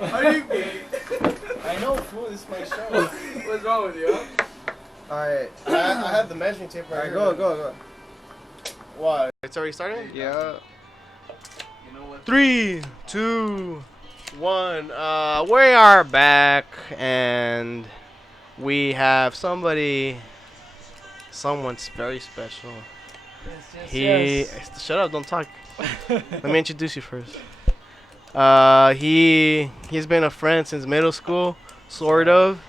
Are you gay? I know, fool. This is my show. What's wrong with you? Alright, I have the measuring tape right here. Alright, go. What? It's already starting? Yeah. You know what? 3, 2, 1. We are back, and we have someone very special. Yes. Shut up! Don't talk. Let me introduce you first. He's been a friend since middle school, sort of.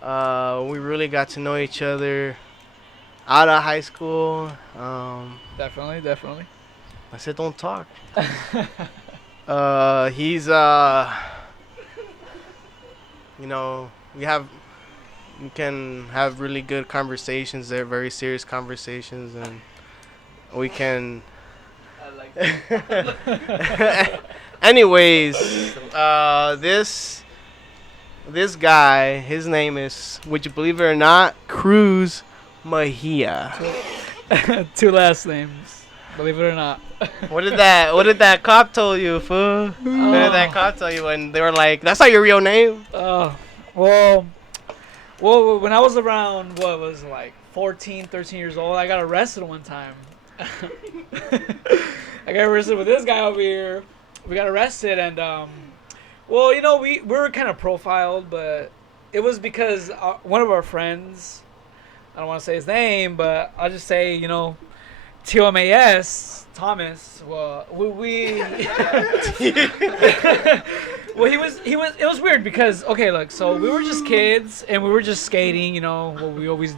We really got to know each other out of high school. Definitely. I said don't talk. We can have really good conversations. They're very serious conversations, and we can. I like that. Anyways, this guy, his name is, would you believe it or not, Cruz Mejia. 2 last names, believe it or not. What did that cop tell you, fool? What did that cop tell you when they were like, "That's not your real name"? Well, when I was around, 14, 13 years old, I got arrested one time. I got arrested with this guy over here. We got arrested, and we were kind of profiled, but it was because one of our friends, I don't want to say his name, but I'll just say, TOMAS, Thomas. Well, we well, it was weird because, okay, look, so we were just kids and we were just skating, what we always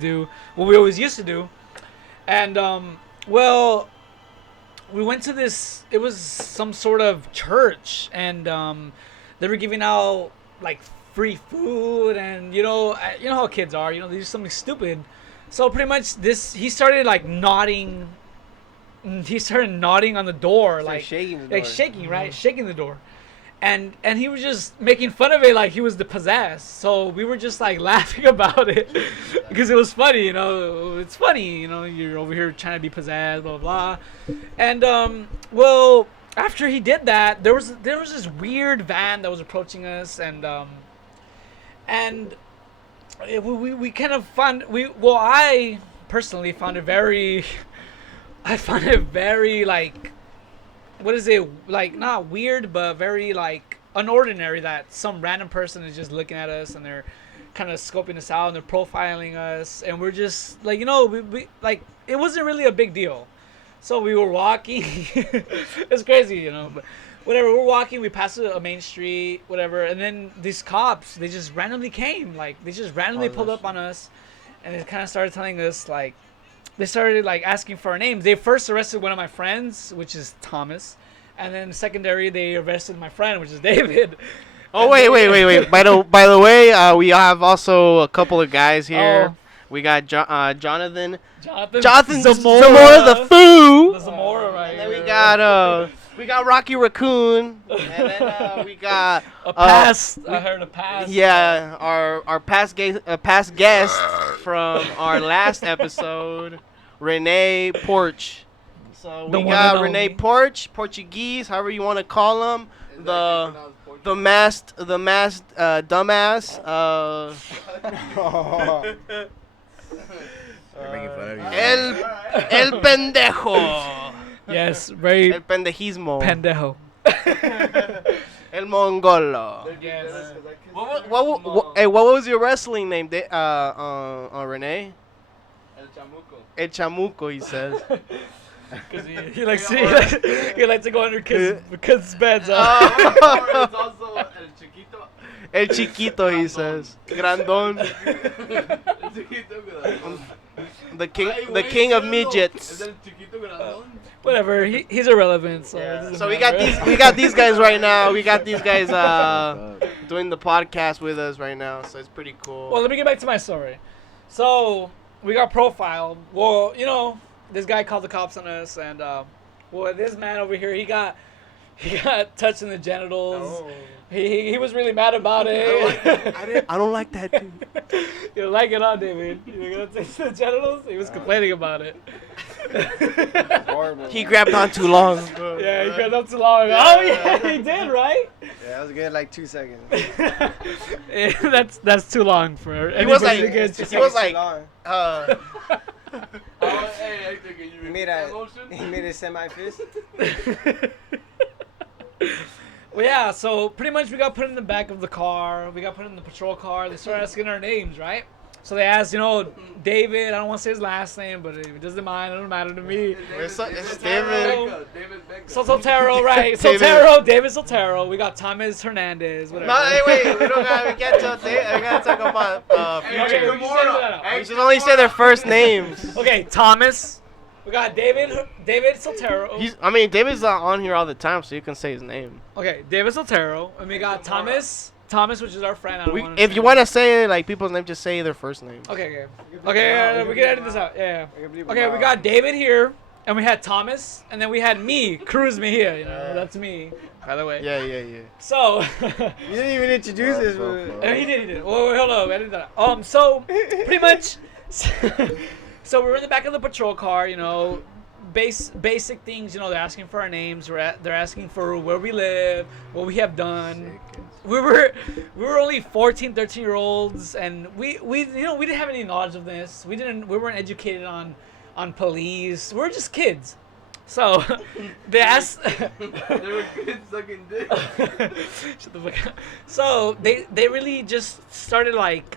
used to do. And we went to this, it was some sort of church, and they were giving out like free food, and you know how kids are, they do something stupid. So pretty much he started like nodding. He started nodding on the door, like shaking the door. Like shaking, right? Shaking the door. And he was just making fun of it like he was the possessed. So we were just like laughing about it because it was funny, It's funny, you're over here trying to be possessed, blah blah blah. And after he did that, there was this weird van that was approaching us, and we kind of I personally found it very like, what is it, like, not weird, but very like unordinary that some random person is just looking at us and they're kind of scoping us out and they're profiling us, and we're just like, we like, it wasn't really a big deal. So we were walking. It's crazy, but whatever, we're walking, we passed a main street, whatever, and then these cops, they just randomly came, like they just randomly pulled up on us, and they kind of started telling us, like, they started like asking for our names. They first arrested one of my friends, which is Thomas, and then secondary they arrested my friend, which is David. Oh, wait. By the way, we have also a couple of guys here. We got Jonathan Zamora the Foo. The Zamora, right? And then we got Rocky Raccoon. And then we got I heard a pass. Yeah, our past guest from our last episode, Renee Porch. So we got Renee Porch, Portuguese, however you want to call him, the masked dumbass. You're making fun of you. El pendejo. Yes, very. El pendejismo. Pendejo. El mongolo. Yes. What was your wrestling name, Renee? El Chamuco, he says. Because he likes to go under kids' beds. It's also El Chiquito. El Chiquito, he says. Grandón. El Chiquito Grandón. The king of midgets. ¿Es el Chiquito Grandón? Whatever, he's irrelevant. So, So we got these guys right now. We got these guys doing the podcast with us right now. So it's pretty cool. Well, let me get back to my story. So we got profiled. Well, this guy called the cops on us, and this man over here, he got touched in the genitals. Oh. He was really mad about it. I don't like that, dude. You don't like it, huh, David? You're gonna touch the genitals? He was complaining about it. Horrible. He grabbed on too long. Yeah, he grabbed up too long. Oh yeah, he did, right? Yeah. That was good, like 2 seconds. That's too long for. He was like, anybody to get. he was like, long. Oh, hey, Hector, can you He repeat made that a motion? he made a semi fist. Well, yeah. So pretty much, we got put in the back of the car. We got put in the patrol car. They started asking our names, right? So they asked, David. I don't want to say his last name, but it doesn't mind. It doesn't matter to me. It's David. David Becca. Sotero, right? David. Sotero, David Sotero. We got Thomas Hernandez. Whatever. No, hey, wait, we can't tell David. We gotta talk about Hey, future. tomorrow. We should only say their first names. Okay, Thomas. We got David Sotero. David's not on here all the time, so you can say his name. Okay, David Sotero, and we got Thomas, which is our friend. I don't wanna If you say- want to say like people's name, just say their first name. Okay, we can edit this out. Yeah. Okay, we got David here, and we had Thomas, and then we had me, Cruz Mejia. That's me, by the way. Yeah. So, You didn't even introduce this. and he did. Wait, hold on, edit that out. So pretty much, so we were in the back of the patrol car. Basic things. They're asking for our names. They're asking for where we live, what we have done. We were only 14, 13-year-olds, and we didn't have any knowledge of this. We weren't educated on police. We were just kids. So they asked. They were kids sucking dick. Shut the fuck up. So they really just started like.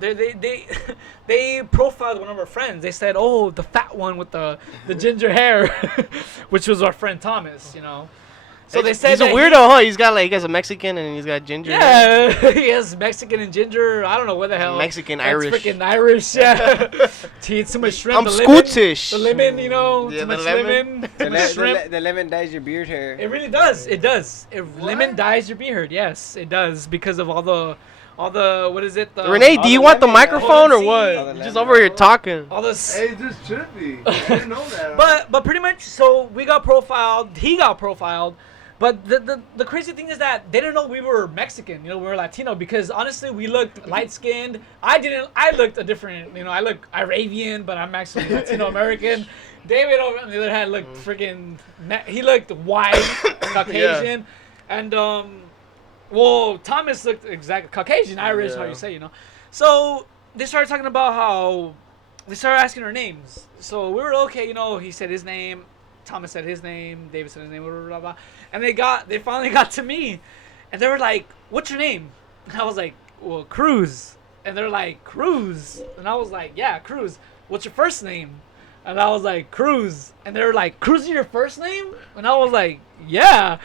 They profiled one of our friends. They said, "Oh, the fat one with the ginger hair," which was our friend Thomas. So they said he's a weirdo, huh? He has a Mexican and he's got ginger. Yeah, he has Mexican and ginger. I don't know what the hell. Mexican, That's Irish. Freaking Irish, yeah. To eat too much shrimp. I'm the Scottish. Lemon, Yeah, too the much lemon. lemon. Too much shrimp. The lemon dyes your beard hair. It really does. It does. Lemon dyes your beard. Yes, it does because of all the what is it? Renee, do you want the microphone or what? All the You're just lemon. over here talking. all this. Hey, this should be. I didn't know that. But pretty much, so we got profiled. He got profiled. But the crazy thing is that they didn't know we were Mexican. We were Latino because honestly we looked light skinned. I didn't. I looked a different. I look Arabian, but I'm actually Latino American. David on the other hand looked freaking. He looked white, Caucasian, and well, Thomas looked exactly Caucasian, Irish, how you say, So they started talking about how they started asking our names. So we were okay, he said his name, Thomas said his name, David said his name, blah, blah, blah. And they finally got to me. And they were like, "What's your name?" And I was like, "Well, Cruz." And they're like, "Cruz." And I was like, "Yeah, Cruz. What's your first name?" And I was like, "Cruz." And they were like, "Cruz is your first name?" And I was like, "Yeah."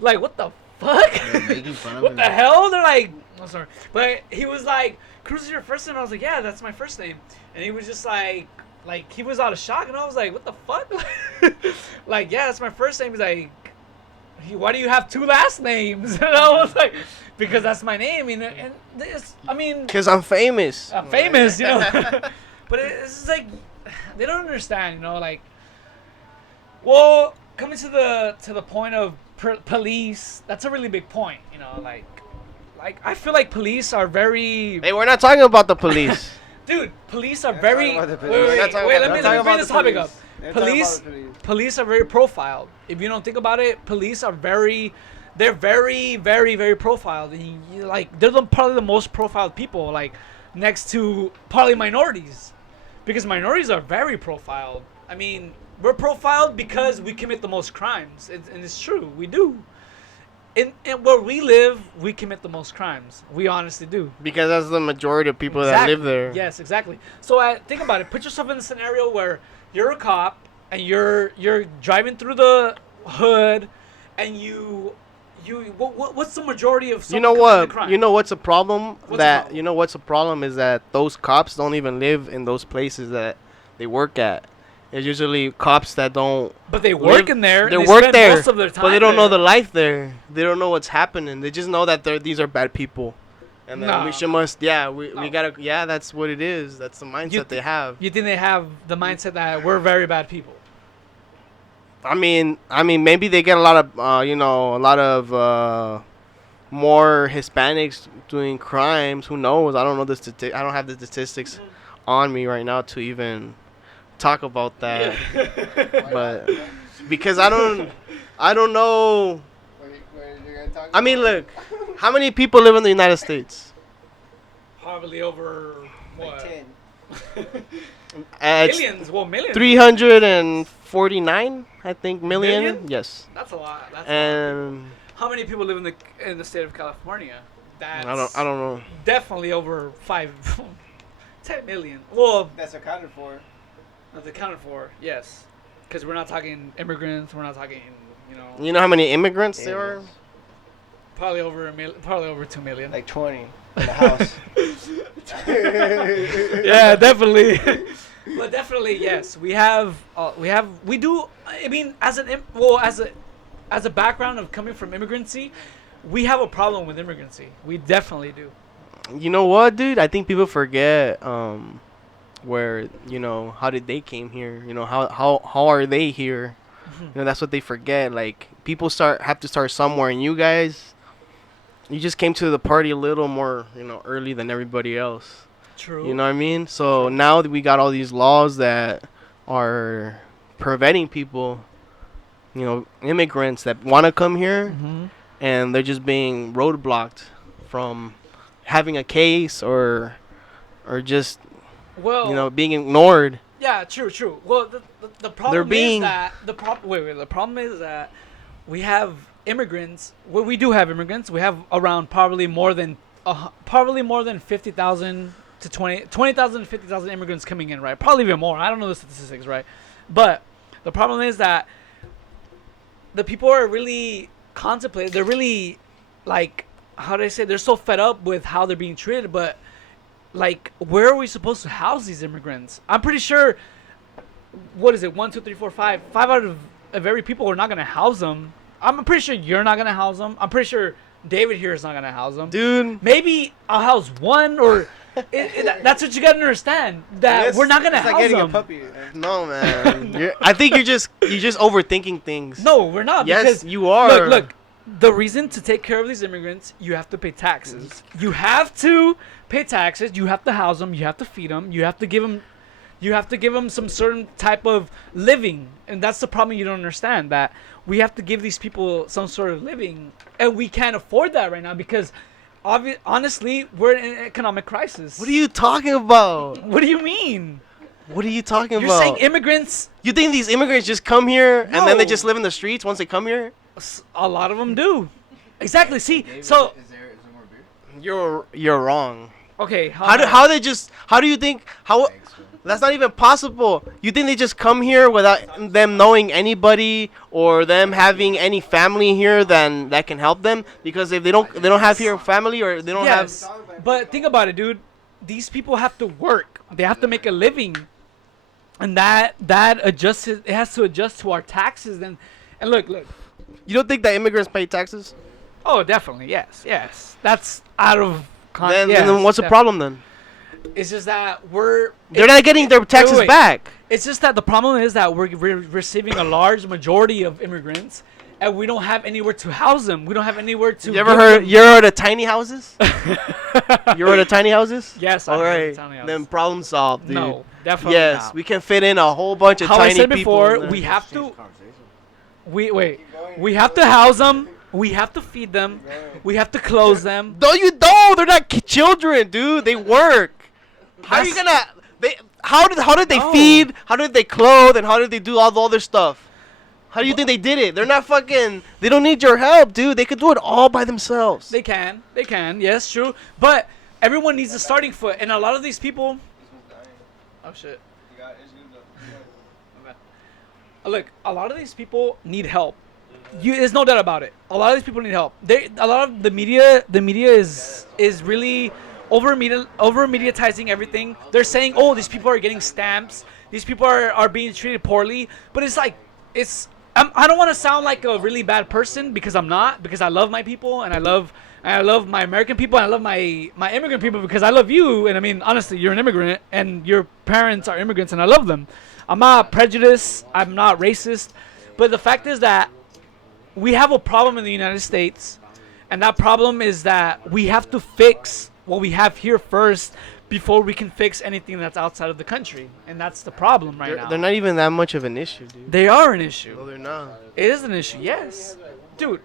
Like, what the fuck? Making fun of What him. the hell? They're like, I'm sorry. But he was like, "Cruz is your first name?" And I was like, "Yeah, that's my first name." And he was just like he was out of shock. And I was like, "What the fuck?" Like, "Yeah, that's my first name." He's like, "Why do you have two last names?" And I was like, "Because that's my name." And this, Because I'm famous. I'm famous, But it's like, they don't understand, well, coming to the point of police, that's a really big point, like I feel like police are very. Hey, we're not talking about the police. Dude, police are We're very. talking about the Wait, police. We're not talking about- let me we're talking bring about this the topic police. up. They're talking Police, about the police. police are very profiled. If you don't think about it, police are they're very, very, very profiled. And they're probably the most profiled people, like next to probably minorities, because minorities are very profiled. We're profiled because we commit the most crimes, and it's true, we do. In where we live, we commit the most crimes. We honestly do. Because that's the majority of people that live there. Yes, exactly. So think about it. Put yourself in a scenario where you're a cop and you're driving through the hood, and what's the majority of You know someone committing what? a crime? You know what's a problem? What's the problem? You know what's a problem is that those cops don't even live in those places that they work at. It's usually cops that don't. But they work in there. They and work spend there, most of their time but they don't know the there. life there. They don't know what's happening. They just know that these are bad people, and then Nah. we must. Yeah, we No. gotta. Yeah, that's what it is. That's the mindset they have. You think they have the mindset that we're very bad people? I mean, maybe they get a lot of, more Hispanics doing crimes. Who knows? I don't know I don't have the statistics on me right now to even talk about that. But because I don't know. Where you I mean, look, how many people live in the United States? Probably over what? Like 10. It's Millions. Well, millions. 349, I think, million. Million? Yes. That's a lot. That's a lot. And How many people live in the state of California? That's I don't know. Definitely over 10 million. Well, That's accounted for. that's accounted for. Yes, because we're not talking immigrants. We're not talking, you know, You know how many immigrants there are? probably over probably over 2 million. Like 20 in the house. Yeah, definitely. But definitely, yes, we do. I mean, as a background of coming from immigrancy, we have a problem with immigrancy. We definitely do. You know what, dude? I think people forget where, how did they came here? How are they here? That's what they forget. Like, people have to start somewhere, and you guys, you just came to the party a little more, early than everybody else. True. You know what I mean? So now that we got all these laws that are preventing people, immigrants that want to come here, Mm-hmm. and they're just being roadblocked from having a case or just Well, being ignored. yeah, true. Well, the problem is that the problem is that we have immigrants. Well, we do have immigrants. We have around probably more than 50,000 to 20,000 to 50,000 immigrants coming in, right? Probably even more. I don't know the statistics, right? But the problem is that the people are really contemplating. They're really, like, how do I say? They're so fed up with how they're being treated. But, like, where are we supposed to house these immigrants? I'm pretty sure. What is it? 1, 2, 3, 4, 5. 5 out of every people are not gonna house them. I'm pretty sure you're not gonna house them. I'm pretty sure David here is not gonna house them. Dude, Maybe I'll house one, or that's what you gotta understand. That we're not gonna it's like house getting them. a puppy. no, man. I think you're just overthinking things. No, we're not. Yes, because you are. Look. The reason to take care of these immigrants, you have to pay taxes. You have to pay taxes. You have to house them. You have to feed them. You have to give them. You have to give them some certain type of living, and that's the problem you don't understand. That we have to give these people some sort of living, and we can't afford that right now because, honestly, we're in an economic crisis. What are you talking about? What do you mean? What are you talking You're about? saying immigrants? You think these immigrants just come here and then they No. just live in the streets once they come here? A lot of them do. Exactly. See, so Is there more beer? You're wrong. okay. How do you think that's not even possible? You think they just come here without them knowing anybody or them having any family here that can help them? Because if they don't have here family or they don't Yes, but think about it, dude. These people have to work. They have to make a living, and that adjusts. It has to adjust to our taxes. And look. you don't think that immigrants pay taxes? Oh, definitely. Yes. That's out of. Then what's the problem then? It's just that They're not getting their taxes wait. back. It's just that the problem is that we're receiving a large majority of immigrants, and we don't have anywhere to house them. We don't have anywhere to. You ever heard of tiny houses? You heard of tiny houses? Yes. All I heard right. of tiny houses. Then problem solved, dude. No, definitely Yes, not. we can fit in a whole bunch of How tiny I said people. before, in there. we have to. We have to house them. We have to feed them. We have to clothe them. No, you don't. They're not children, dude. They work. How are you gonna? How did they No. feed? How did they clothe? And how did they do all the other stuff? How do you think they did it? They're not fucking. They don't need your help, dude. They could do it all by themselves. They can. Yes, true. But everyone needs a starting foot, and a lot of these people. Oh shit. Look, a lot of these people need help. There's no doubt about it. A lot of these people need help. A lot of the media is really over mediatizing everything. They're saying, "Oh, these people are getting stamps. These people are being treated poorly." But it's like I don't want to sound like a really bad person because I'm not. Because I love my people and I love my American people and I love my immigrant people because I love you. And I mean, honestly, you're an immigrant and your parents are immigrants and I love them. I'm not prejudiced. I'm not racist. But the fact is that we have a problem in the United States, and that problem is that we have to fix what we have here first before we can fix anything that's outside of the country. And that's the problem now. They're not even that much of an issue, dude. They are an issue. No, they're not. It is an issue, yes. Dude,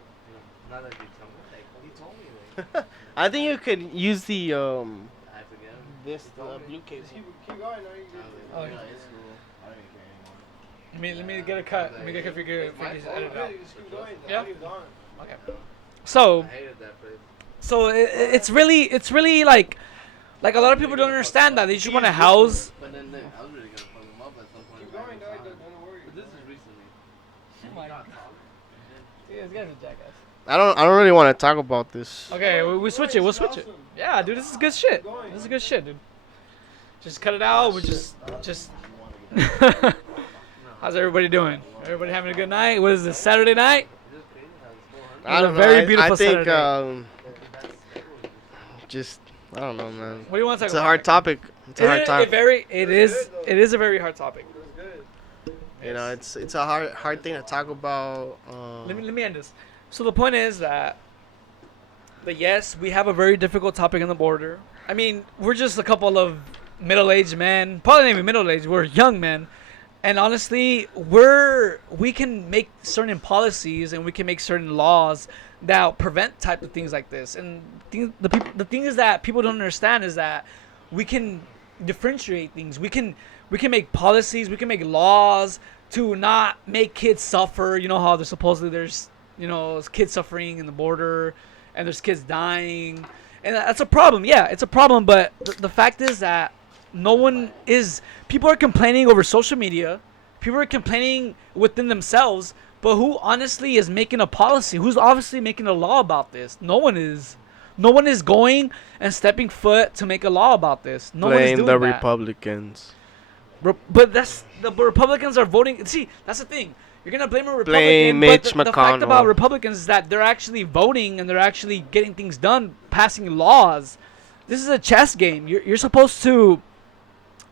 Now that you tell me I think you could use the I forget. this blue case. Keep going. No, you Oh, good. yeah. It's cool. I don't even care anymore. Let me get a cut. Let me get a cut. Figure My edit fault. it out. Just keep going. The Yeah. audio's on. Okay. I So hated that place. it's really like a lot of people don't understand that they just want to house. But then I was really gonna fuck him up at some point. Keep going, dog. Don't worry. But this is recently. Yeah, this guy's a jackass. I don't really want to talk about this. Okay, we switch it. We'll switch it. Yeah, dude, this is good shit. This is good shit, dude. Just cut it out. We just. How's everybody doing? Everybody having a good night? What is this, Saturday night? I don't know. very I beautiful think Saturday. just I don't know, man. What do you want to talk It's about? a hard topic. It's a hard topic. It is a very hard topic. You know, it's a hard thing to talk about. Let me end this. So the point is that yes, we have a very difficult topic on the border. I mean, we're just a couple of middle-aged men. Probably not even middle-aged. We're young men. And honestly, we can make certain policies and we can make certain laws that prevent type of things like this. And the thing is that people don't understand is that we can differentiate things. We can make policies. We can make laws to not make kids suffer. You know how there's kids suffering in the border, and there's kids dying, and that's a problem. Yeah, it's a problem. But the fact is that people are complaining over social media. People are complaining within themselves. But who honestly is making a policy? Who's obviously making a law about this? No one is. No one is going and stepping foot to make a law about this. No one is Blame doing the that. Republicans. But the Republicans are voting. See, that's the thing. You're gonna blame a Republican, Blame but Mitch the fact about McConnell. Republicans is that they're actually voting and they're actually getting things done, passing laws. This is a chess game. You're supposed to.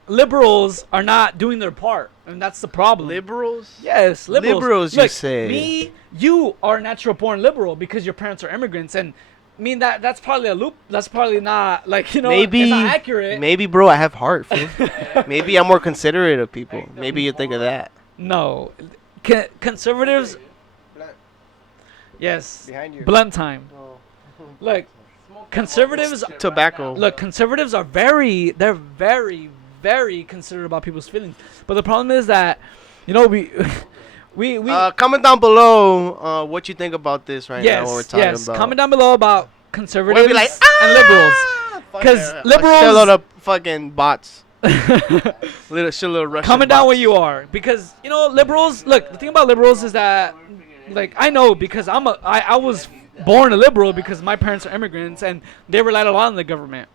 Liberals are not doing their part, and that's the problem. Liberals? Yes, liberals. Liberals, you Look, say. You are a natural-born liberal because your parents are immigrants, and I mean that's probably a loop. That's probably not Maybe it's not accurate. Maybe, bro, I have heart. Fool. Maybe I'm more considerate of people. Maybe you think of that. No, conservatives. Blunt. Yes, Behind you. blunt time. Oh. Look, conservatives. Tobacco. Look, conservatives are very considerate about people's feelings. But the problem is that, we Comment down below what you think about this right now. What we're yes, talking yes. about. Comment down below about We're conservatives gonna be like, and liberals. 'Cause liberals- a shitload of fucking bots. Shitload Russian Comment down bots. where you are, because liberals. Look, the thing about liberals is that, I know because I was born a liberal because my parents are immigrants and they relied a lot on the government,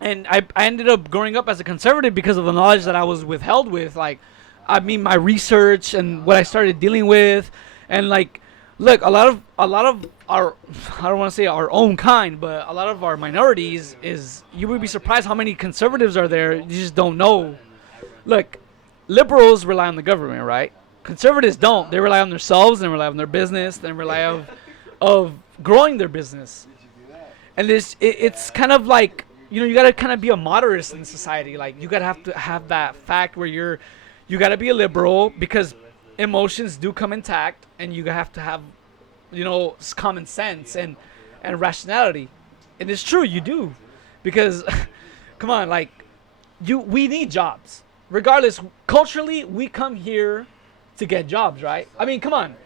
and I ended up growing up as a conservative because of the knowledge that I was withheld with, my research and what I started dealing with, and look, a lot of our, I don't want to say our own kind, but a lot of our minorities you would be surprised how many conservatives are there. You just don't know. Look, liberals rely on the government, right? Conservatives don't. They rely on themselves and rely on their business and rely of growing their business. And it's kind of like, you gotta kind of be a moderate in society. You gotta have to have that fact where you gotta be a liberal because emotions do come intact, and you have to have common sense and rationality. And it's true, you do, because come on, we need jobs regardless. Culturally, we come here to get jobs, right? I mean, come on.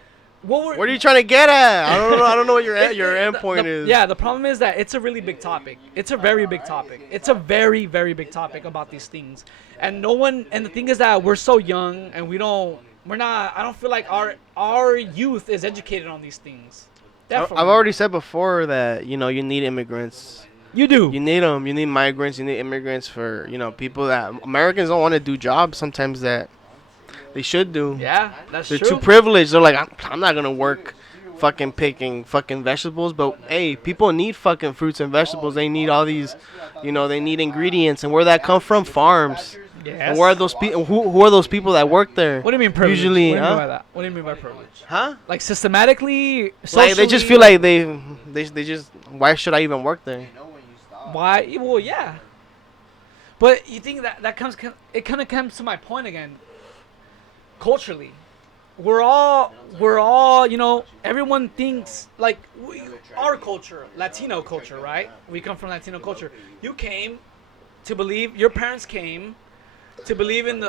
What are you trying to get at? I don't know what your end point is. Yeah, the problem is that it's a really big topic. It's a very big topic. It's a very, very big topic about these things. And the thing is that we're so young, and I don't feel like our youth is educated on these things. Definitely. I've already said before that, you need immigrants. You do. You need them. You need migrants. You need immigrants for, people that Americans don't want to do jobs sometimes that they should do. Yeah, that's They're true. too privileged. They're like, I'm not going to work fucking picking fucking vegetables. But, hey, people need fucking fruits and vegetables. They need all these, they need ingredients. And where that come from? Farms. Yes. And where are those people? Who are those people that work there? What do you mean privilege? Usually, what do you mean huh? by that? What do you mean by privilege? Huh? Systematically, socially, Like, they just feel like they just, why should I even work there? Why? Well, yeah. But you think that comes? It kind of comes to my point again. Culturally, we're all everyone thinks like our culture, Latino culture, right? We come from Latino culture. You came to believe, your parents came to believe in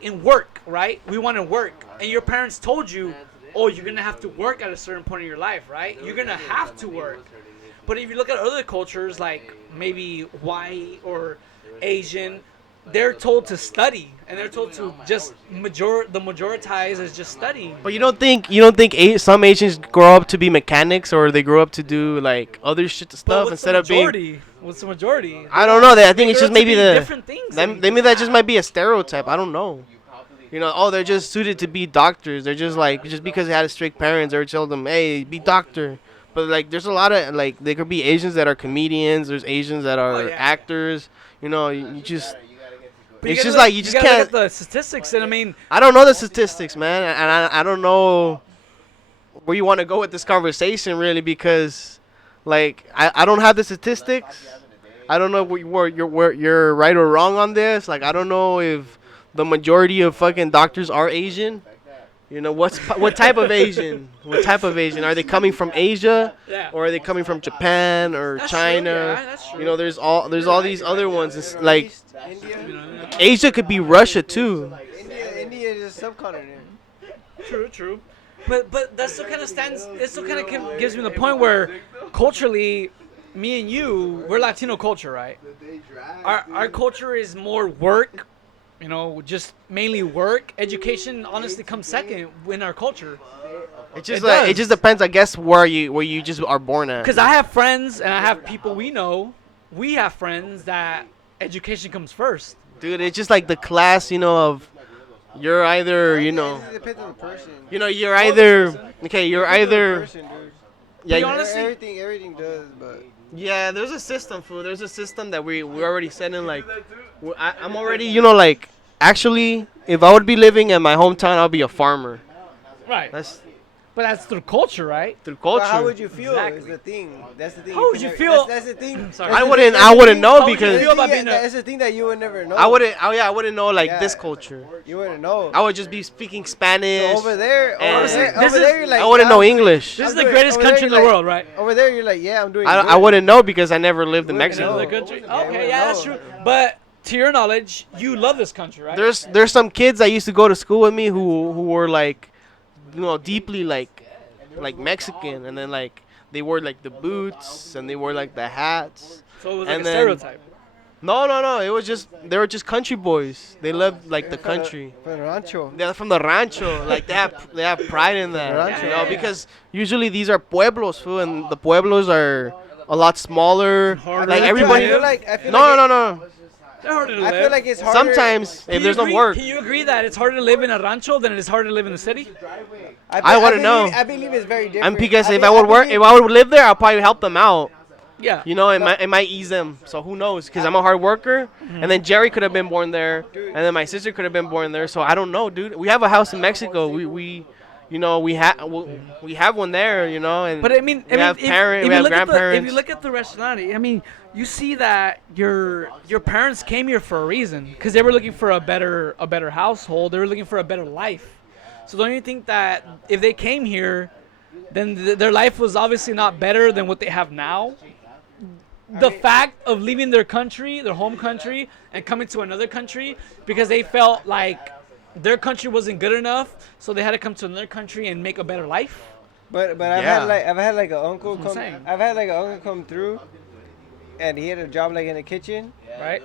in work, right? We want to work, and your parents told you, oh, you're gonna have to work at a certain point in your life, right? You're gonna have to work. But if you look at other cultures, like maybe white or Asian, they're told to study, and they're told to just the majoritize is just studying. But you don't think some Asians grow up to be mechanics, or they grow up to do like other shit stuff instead of being. What's the majority? I don't know that. I think it's just maybe different things. maybe that just might be a stereotype. I don't know. Oh, they're just suited to be doctors. They're just just because they had strict parents, they told them, hey, be doctor. But like, there's a lot of there could be Asians that are comedians. There's Asians that are actors. You just. It's just like you just can't. Look at the statistics, and I mean, I don't know the statistics, man, and I don't know where you want to go with this conversation, really, because like I don't have the statistics. I don't know where you're right or wrong on this. Like, I don't know if the majority of fucking doctors are Asian. What type of Asian? What type of Asian? Are they coming from Asia, or are they coming from Japan or China? Yeah, that's true. There's all these other ones. It's like Asia could be Russia too. India is a subcontinent. True. But that still kind of stands. It still kind of gives me the point where culturally, me and you, we're Latino culture, right? Our culture is more work. Just mainly work. Education honestly comes second in our culture. It just depends, I guess, where you just are born at. Because I have friends and I have people we know. We have friends that education comes first. Dude, it's just like the class, of you're either, It depends on the person. you're either you're either. Person, dude. Yeah, honestly, everything does, but yeah. There's a system, fool. There's a system that we already set in. Like, I'm already, like, actually, if I would be living in my hometown, I'll be a farmer. Right. But that's through culture, right? Through culture. But how would you feel? Exactly. Is the thing. That's the thing. How would you feel? That's the thing. Sorry. I wouldn't know because feel about being that's the thing that you would never know. I wouldn't know this culture. You wouldn't know. I would just be speaking Spanish. So over there, you're like, I wouldn't know English. This is the greatest country in the world, right? Over there, you're like, yeah, I'm doing. I wouldn't know because I never lived in Mexico. Another country? Okay, yeah, that's true. But to your knowledge, you love this country, right? There's some kids that used to go to school with me who were like, deeply like Mexican, and then like they wore like the boots and they wore like the hats. So it was like a stereotype. No. They were just country boys. They loved like the country. From the rancho. They're from the rancho. Like they have pride in that. Rancho. Because usually these are pueblos, fool, and the pueblos are a lot smaller. Like everybody. No. They're harder to live. I feel like it's harder. Sometimes if there's no work. Can you agree that it's harder to live in a rancho than it is harder to live in the city? I wouldn't know. I believe it's very different. And because if I would live there, I'll probably help them out. Yeah. It might ease them. So who knows? Because I'm a hard worker, and then Jerry could have been born there, and then my sister could have been born there. So I don't know, dude. We have a house in Mexico. We have one there, and but I mean, we have grandparents. If you look at the rationality, I mean, you see that your parents came here for a reason, because they were looking for a better household. They were looking for a better life. So don't you think that if they came here, then their life was obviously not better than what they have now? The fact of leaving their country, their home country, and coming to another country because they felt like their country wasn't good enough, so they had to come to another country and make a better life. But I've had like an uncle come. saying. I've had like an uncle come through, and he had a job like in the kitchen, Right?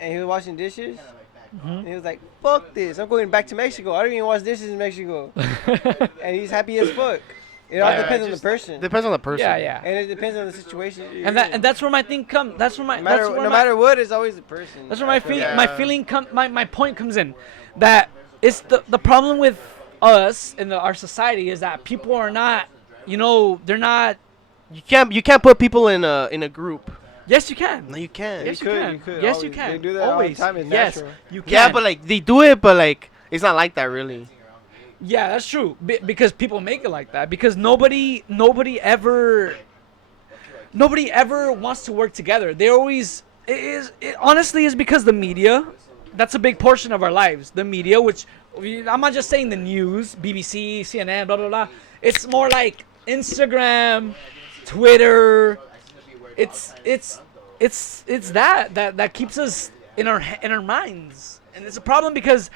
and he was washing dishes. And he was like, "Fuck this! I'm going back to Mexico. I don't even wash dishes in Mexico." And he's happy as fuck. It all depends on the person. Depends on the person. Yeah. And it depends on the situation. And that's where my thing comes. That's where my No matter what, it's always the person. That's where my point comes in. That it's the problem with us in our society is that people are not, they're not. You can't put people in a group. Yes, you can. No, you can't. Yes, you could. can. Yes, you Always. can. They do that Always. all the time. It's yes, natural. you can. Yeah, but like they do it, but like it's not like that really. Yeah, that's true. Because people make it like that. Because nobody ever wants to work together. They always. It honestly is because the media. that's a big portion of our lives. The media, which I'm not just saying the news, BBC, CNN, blah blah blah. It's more like Instagram, Twitter. It's that keeps us in our minds, and it's a problem because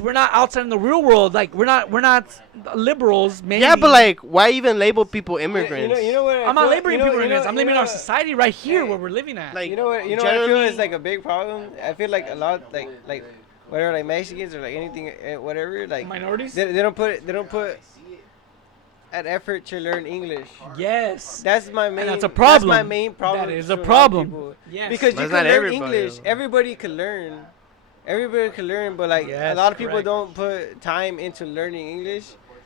we're not outside in the real world. Like we're not liberals. Maybe. Yeah, but like, why even label people immigrants? You know what? I'm not labeling people immigrants. I'm labeling our society right here where we're living at. Like, You know what I feel generally- is like a big problem. I feel like a lot like whatever, like Mexicans or like anything, whatever, like Minorities. they don't put an effort to learn English. Yes. That's my main. that's a problem. That's my main problem. That is to a lot of problem. people. Yes. Because But you it's can not learn everybody, English. though. Everybody can learn. Everybody can learn, but like a Yes, lot of people correct. don't put time into learning English.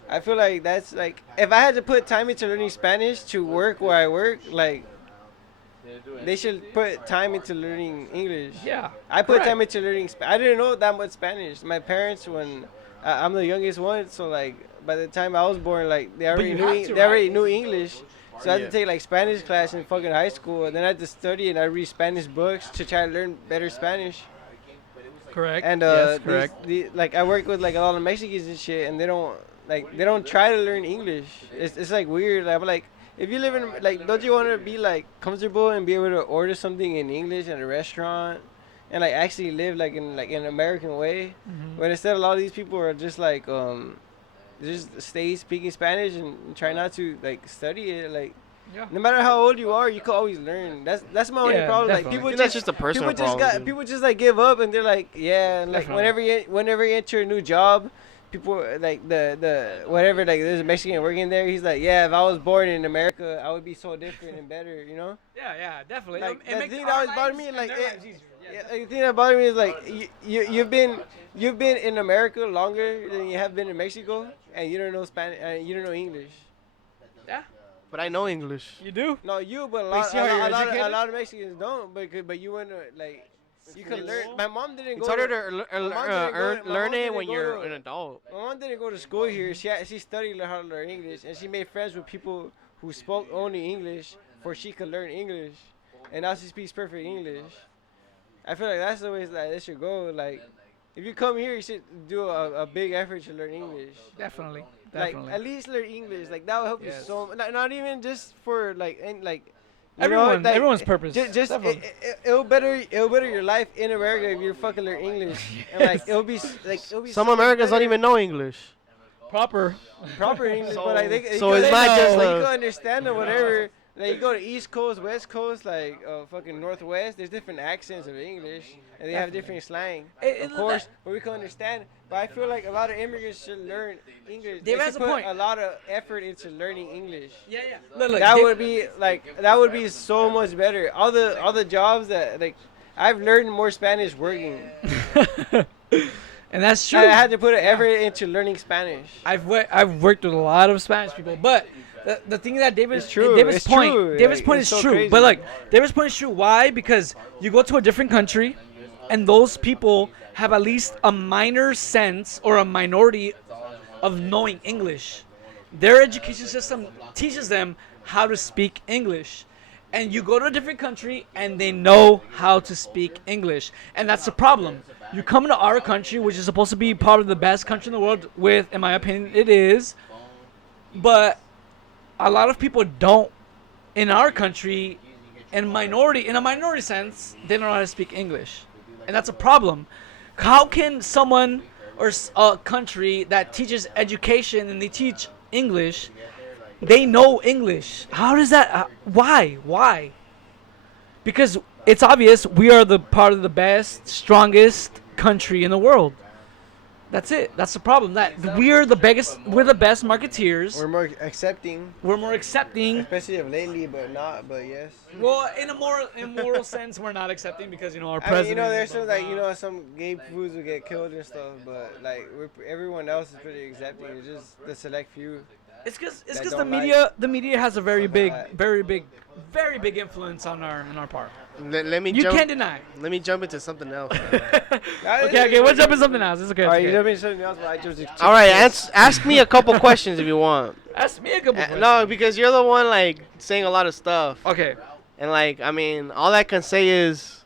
I feel like that's like if I had to put time into learning Spanish to work where I work, like they should put time into learning English. Yeah. I put correct. time into learning. I didn't know that much Spanish. My parents, when I'm the youngest one, so like by the time I was born, like they already you knew have to, they already right? knew English. So I had Yeah. to take like Spanish class in fucking high school, and then I had to study and I read Spanish books to try to learn better Spanish. Correct. And yes, correct. like I work with like a lot of Mexicans and shit, and they don't try to learn English. It's like weird. I'm like, if you live in like, don't you want to be like comfortable and be able to order something in English at a restaurant, and like actually live like in an American way? Mhm. But instead, a lot of these people are just like they just stay speaking Spanish and try not to like study it. Like Yeah. no matter how old you are, you can always learn. That's my only Yeah, problem. Like definitely. people I think that's just a personal people just problem. people just like give up and they're like, yeah, and, like Definitely. whenever you enter a new job, people like the whatever, like there's a Mexican working there, he's like, yeah, if I was born in America, I would be so different and better, you know? Yeah, definitely. Like, It the makes thing our that always bothered lives me, and like, their it- lives easier. Yeah, like, the thing that bothered me is like you've been in America longer than you have been in Mexico, and you don't know Spanish, you don't know English. Yeah, But I know English. you do. No, you, but But you see how you're a educated? lot of Mexicans don't. But you went to like you can learn. My mom didn't It's go. harder To, to my mom didn't go- my learn mom it didn't when go you're to- an adult. My mom didn't go to school here. She studied how to learn English, and she made friends with people who spoke only English, for she could learn English, and now she speaks perfect English. I feel like that's the way that it should go. Like, if you come here, you should do a big effort to learn English. Definitely. Like, at least learn English. Like, that will help you Yes. so. Not even just for like, and like. you know, Everyone, like, everyone's purpose. Just Definitely. it'll better your life in America if you fucking learn English. And like it'll be Some so Americans don't better. even know English. proper. proper English, but like they, So you it's can- not just like, a- you can understand or whatever. Like you go to East Coast, West Coast, like fucking Northwest. There's different accents of English, and they have different slang. Of course, but we can understand. But I feel like a lot of immigrants should learn English. Dave they has should a put point. a lot of effort into learning English. Yeah. Look, That would be that would be so much better. All the jobs that like I've learned more Spanish working. and that's true. I had to put an effort into learning Spanish. I've worked with a lot of Spanish people, but the thing that It's true, David's it's point true. David's Like, point it's is so true. crazy. But like David's point is true. Why? Because you go to a different country, and those people have at least a minor sense or a minority of knowing English. Their education system teaches them how to speak English. And you go to a different country and they know how to speak English. And that's the problem. You come to our country, which is supposed to be probably the best country in the world, with, in my opinion, it is. But a lot of people don't, in our country, in a minority sense, they don't know how to speak English. And that's a problem. How can someone or a country that teaches education and they teach English, they know English? How does that? Why? Because it's obvious we are the part of the best, strongest country in the world. That's it. That's the problem. That we're the best marketeers. We're more accepting, We're more accepting. especially of lately, but not. But yes. Well, in a moral sense, we're not accepting because our I mean, president. there's some like some gay foods will get killed and stuff, but like everyone else is pretty accepting. It's just the select few. It's because that the don't like- media has a very big influence on our part. Let me You jump. can't deny. Let me jump into something else. Okay, we'll jump in something else. It's okay. All right, It's you okay. jump into something else, but I just. All right, ask me a couple questions if you want. Ask me a couple questions. No, because you're the one like saying a lot of stuff, Okay. and like I mean, all I can say is,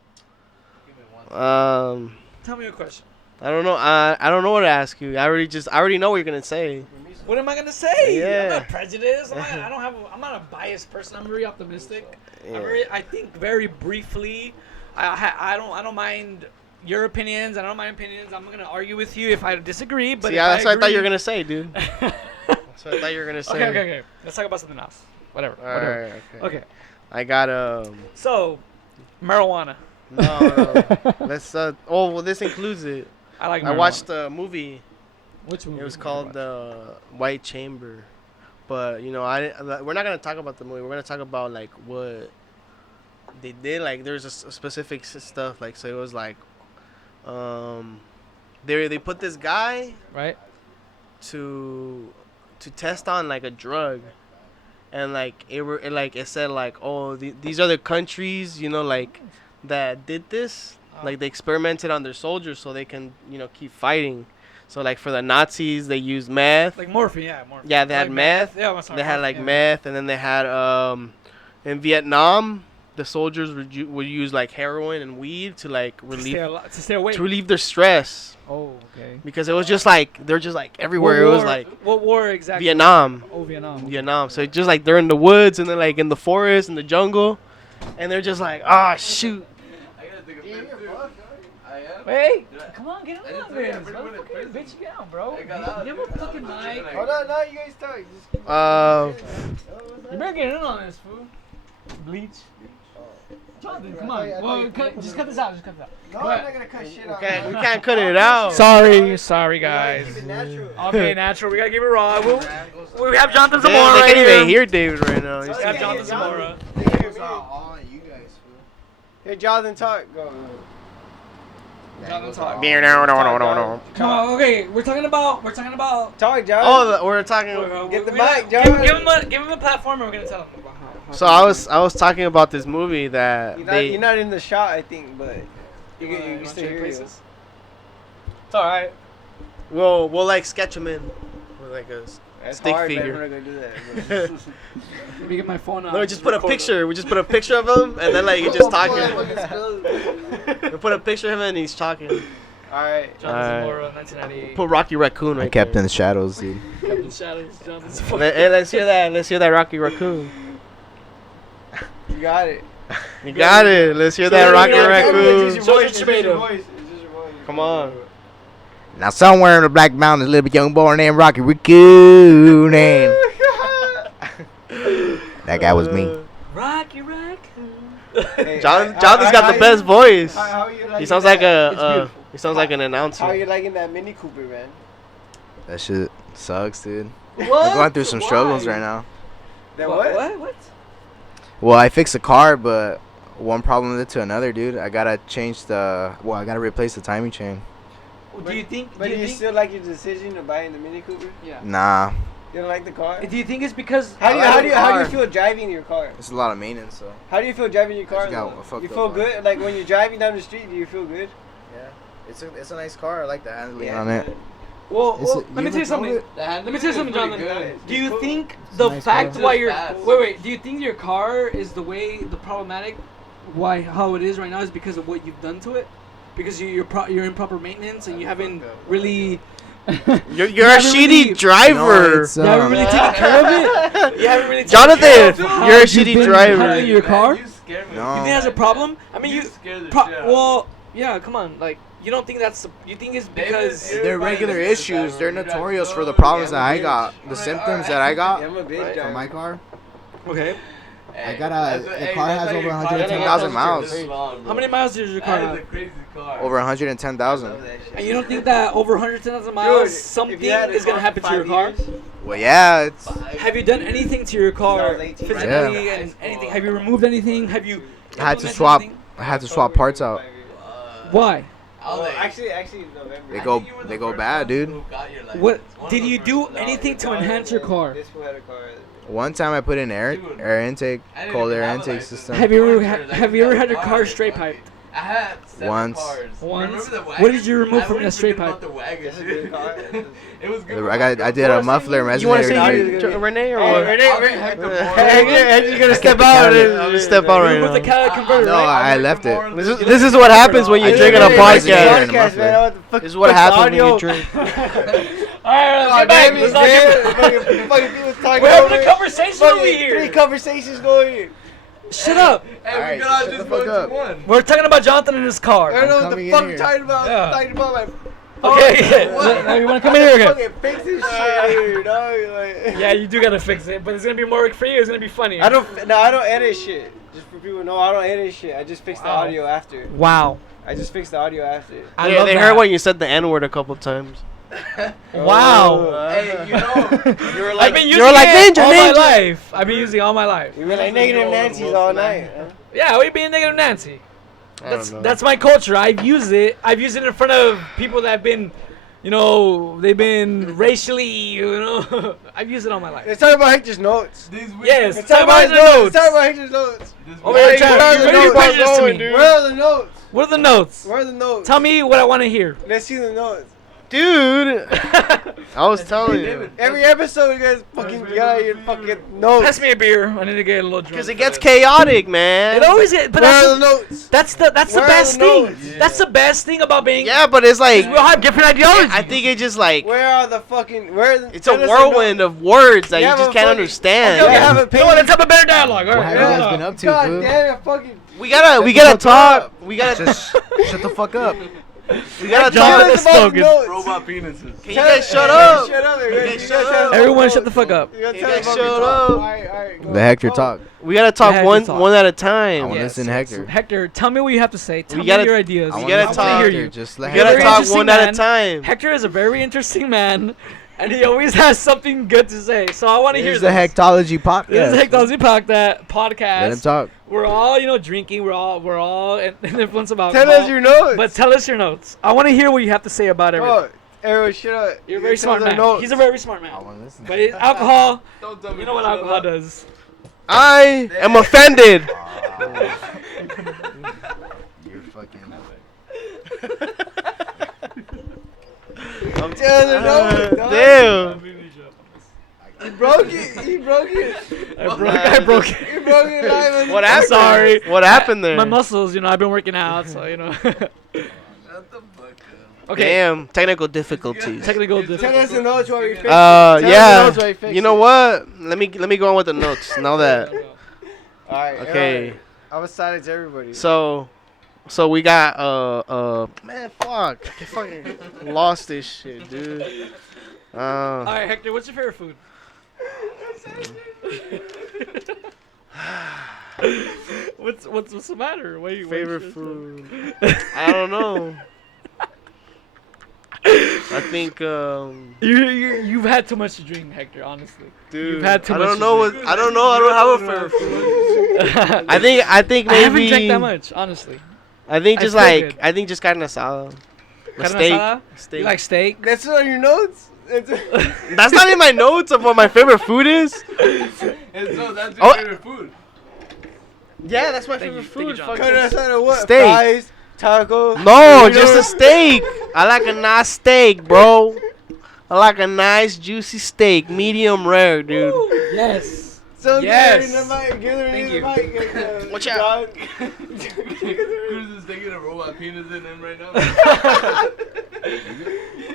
Tell me a question. I don't know. I don't know what to ask you. I already know what you're gonna say. What am I gonna say? Yeah. I'm not prejudiced. I'm not a biased person. I'm very optimistic. Yeah. I think very briefly. I don't mind your opinions. I don't mind opinions. I'm not gonna argue with you if I disagree. But See, that's what I thought you were gonna say, dude. gonna. That's what I thought you were gonna say. Okay. Let's talk about something else. Whatever. All right, Okay. I got So, marijuana. No. Let's. Well, this includes it. I like. I Marijuana. watched a movie. Which movie? It was called White Chamber, but you know, we're not gonna talk about the movie. We're gonna talk about like what they did. Like there's a specific stuff. Like so, it was like, they put this guy right to test on like a drug, and like it said like, oh, these are the countries, you know, like that did this. Like they experimented on their soldiers so they can, you know, keep fighting. So like for the Nazis, they used meth. like morphine, yeah, morphine. Yeah, they had Like meth. Yeah, I'm sorry, They had like yeah. meth, and then they had in Vietnam, the soldiers would use like heroin and weed to like to stay awake. to relieve their stress, Oh, okay. because it was just like they're just like everywhere. It was like what war exactly? Vietnam. Oh, Vietnam. Vietnam. So it's just like they're in the woods and then like in the forest in the jungle, and they're just like, ah, shoot. I gotta take a picture. I am. Hey, Did I- come on, get I on just this. took it. Motherfucker, bitch, get on, bro. I got out. Give him a fucking mic. Hold on, now you guys talk. You better get in on this, fool. Bleach. Jonathan, come on. Well, just cut this out. Just cut this out. No, But- I'm not gonna cut shit out. We can't cut it out. Sorry, Keep guys. it natural. Okay, natural. We gotta keep it raw. We have Jonathan They Zamora can't right even here. hear David right now. He's We have Yeah, Jonathan Zamora. all you guys, fool. Here, Jonathan, talk. Go. Jonathan talk. No. Come on. Okay, we're talking about. Talk, John. Oh, we're talking. Get the we- mic, give, John. give him a platform, and we're gonna tell him about how. So I was talking about this movie that You're not in the shot, I think, but you can still hear you. It's all right. we'll like sketch him in with like a That's stick hard, man. figure. We're not gonna do that. Let me get my phone out. No, we just put a picture. We just put a picture of him, and then like he's just talking. We put a picture of him, and he's talking. All right. Jonathan Alright. Zamora, 1998. Put Rocky Raccoon right I kept in there. the shadows, dude. Captain Shadows. Jonathan Zamora. Hey, let's hear that. Let's hear that Rocky Raccoon. You got it. You got it. Let's hear that it, Rocky yeah, Raccoon. Show your tomato. Come on. Now somewhere in the Black Mountains, a little young boy named Rocky Raccoon. And that guy was me. Rocky Raccoon. Jonathan's got the best voice. How you liking He sounds that? like a. beautiful. He sounds like an How announcer. you liking that Mini Cooper, man? That shit sucks, dude. What? I'm going through some struggles Why? right now. That what? What? Well, I fixed the car, but one problem led to another, dude. I gotta I gotta replace the timing chain. Do you think? But do you still like your decision of buying the Mini Cooper? Yeah. Nah, You don't like the car? Do you think it's because? How do you I like how the do you how do you car. feel driving your car? it's a lot of maintenance, so. How do you feel driving your car? just got though? a fucked You up feel one. good? Like when you're driving down the street, do you feel good? Yeah, it's a nice car. I like the handling Yeah, on it. Well, Is it- let me you tell you ever something. drove Let me tell you something, Jonathan. good. Do you It's think It's a the nice fact car. why It's you're fast. wait? Do you think your car is the way the problematic? Why how it is right now is because of what you've done to it? Because you're in proper maintenance and you haven't really. You're a haven't shitty really- driver. it's, You haven't really taken care of it. You haven't really taken Jonathan, care of how you're a you've shitty been driver. handling your car. You scare me. No. You think that's a problem? I mean, You you. scare the shit out of me. Well, yeah. Come on, like you don't think that's. You think it's because. David, They're regular issues. They're notorious for the problems that I got, the symptoms that I got Yeah, I'm a bitch Right. driver. from my car. Okay. Hey, I got a- that's the hey, car that's has like over your car 110,000 that's miles. this long, bro. How many miles does your car That have? is a crazy car. Over 110,000. And you don't think that over 110,000 miles, Dude, something if you had a is gonna car happen for to your 5 car? years, Well, yeah, it's. Have you done anything to your car Since I was 18, right? physically Yeah. and anything? Have you removed anything? Have you? I had to implemented swap. anything? I had to swap parts out. Why? Oh, actually, November. They go- they go bad, dude. What did you do anything to enhance your car? This fool had a car. One time I put in air intake, cold air intake system. Have you ever had your car straight piped? I had 7 Once. cars. Once. Remember the wagon? What did you remove I from wouldn't the straight forget pipe? about the wagon, shit. It was good. I did a muffler and You want to resonator. say Renee or Hey, what? Renee, you're gonna step out. out. I'm just step out right Remove the now. catalytic converter, No, right? I left it. This is what happens when you're I drinking a did it. I did it. podcast. Man, This is what happens when you drink. Alright, let's get back. We're having a conversation over Three here. conversations going here. Shut up. Hey, Alright, we got shut just the fuck go up. to one. We're talking about Jonathan in his I car. don't know what coming the in fuck here. I'm talking about. Yeah. I'm talking about my. Okay, now you want to come in here again? Fucking fix this shit here, dog. Like, Yeah, you do gotta fix it, but it's gonna be more work for you. It's gonna be funny. I don't edit shit. Just for people to know, I don't edit shit. I just fix the Wow. audio after. Wow. I just fix the audio after. I Yeah, love they that. heard when you said the N-word a couple times. Wow. Hey, you know, you were I've like, been using you're like, it "Ninja, all ninja." my life. I've been using it all my life. We were like negative Nancy's all night. Huh? Yeah, we being negative Nancy. I don't know. That's my culture. I've used it in front of people that have been, they've been racially, I've used it all my life. Let's talk about Hector's notes. these weeks. Yes. Let's talk about his notes. Let's talk about Hector's notes. Over here, Hey, Chad, where are you're the really notes? prejudiced to me. Where are the notes? What are the notes? Where are the notes? Tell me what I want to hear. Let's see the notes. Dude, I was telling you. Every episode, you guys fucking got your fucking notes. Pass me a beer. I need to get a little drunk. Because it gets chaotic, man. It always is, but Where are the that's notes? that's the Where are best the thing. notes? That's the best thing about being. Yeah, but it's like, We all have different ideologies. I think it just like, Where are the fucking? Where? it's a whirlwind of words that you just can't understand. Okay, have a page. No, let's have a better dialogue. All What right. have you guys been up to, God fool? damn it, fucking. We gotta Shut the fuck talk. We gotta, Just shut the fuck up. we gotta John, talk. the slogan. Robot penises. Can you guys shut up? Shut up. guys shut up. Everyone shut the fuck up. You gotta You tell guys them shut about up. Alright, go. The Hector Go. talk. We gotta talk Yeah, one talk. one at a I time. want to listen to Hector. Hector, tell me what you have to say. Tell We me gotta- your ideas. I We wanna gotta listen to talk. hear Hector. you. Just let We gotta Very talk interesting one at a man. time. Hector is a very interesting man, and he always has something good to say. So I want to hear Here's the this. Hectology podcast. This is the Hectology podcast. Let him talk. We're all, drinking. We're all influenced about Tell alcohol. us your notes. But tell us your notes. I want to hear what you have to say about everything. Oh, everyone, shut up. You're a You very tell smart their man. notes. He's a very smart man. I want to listen. But alcohol, Don't tell me you know what to shut alcohol up. does. I am offended. You're fucking. I'm Tell their notes. dog. Damn. He broke it. He broke it. I broke it. He broke it live. on What the- happened? sorry. What happened there? My muscles, I've been working out, so Shut the fuck up. Okay. Damn, technical difficulties. Technical Tell us difficulties. the notes while we fix it. Tell us the Yeah. notes while we fix You know it. what? Let me go on with the notes. Now that. Alright. Okay. alright. I was silent to everybody. So we got man, fuck. I fucking lost this shit, dude. All right, Hector, what's your favorite food? what's the matter? Favorite food. I don't know. I think You've had too much to drink, Hector. Honestly, dude, You've had too I much don't to know what drink. I don't know. I don't have a favorite food. I think I haven't maybe drank that much, honestly. I think I just feel like good. I think just carne asada. The Carne steak. asada? Steak. You like steak? That's on your notes? That's not in my notes of what my favorite food is. And so that's your Oh. favorite food. Yeah, that's my Thank favorite you, thank you, food. John. Fucking- Carne asada, what? Steak. Fries, taco. No, just a steak. I like a nice steak, bro. I like a nice juicy steak, medium rare, dude. Yes. So Yes. give her the mic. Give her Thank the you. mic. Watch out. Cruz is thinking a robot penis in him right now.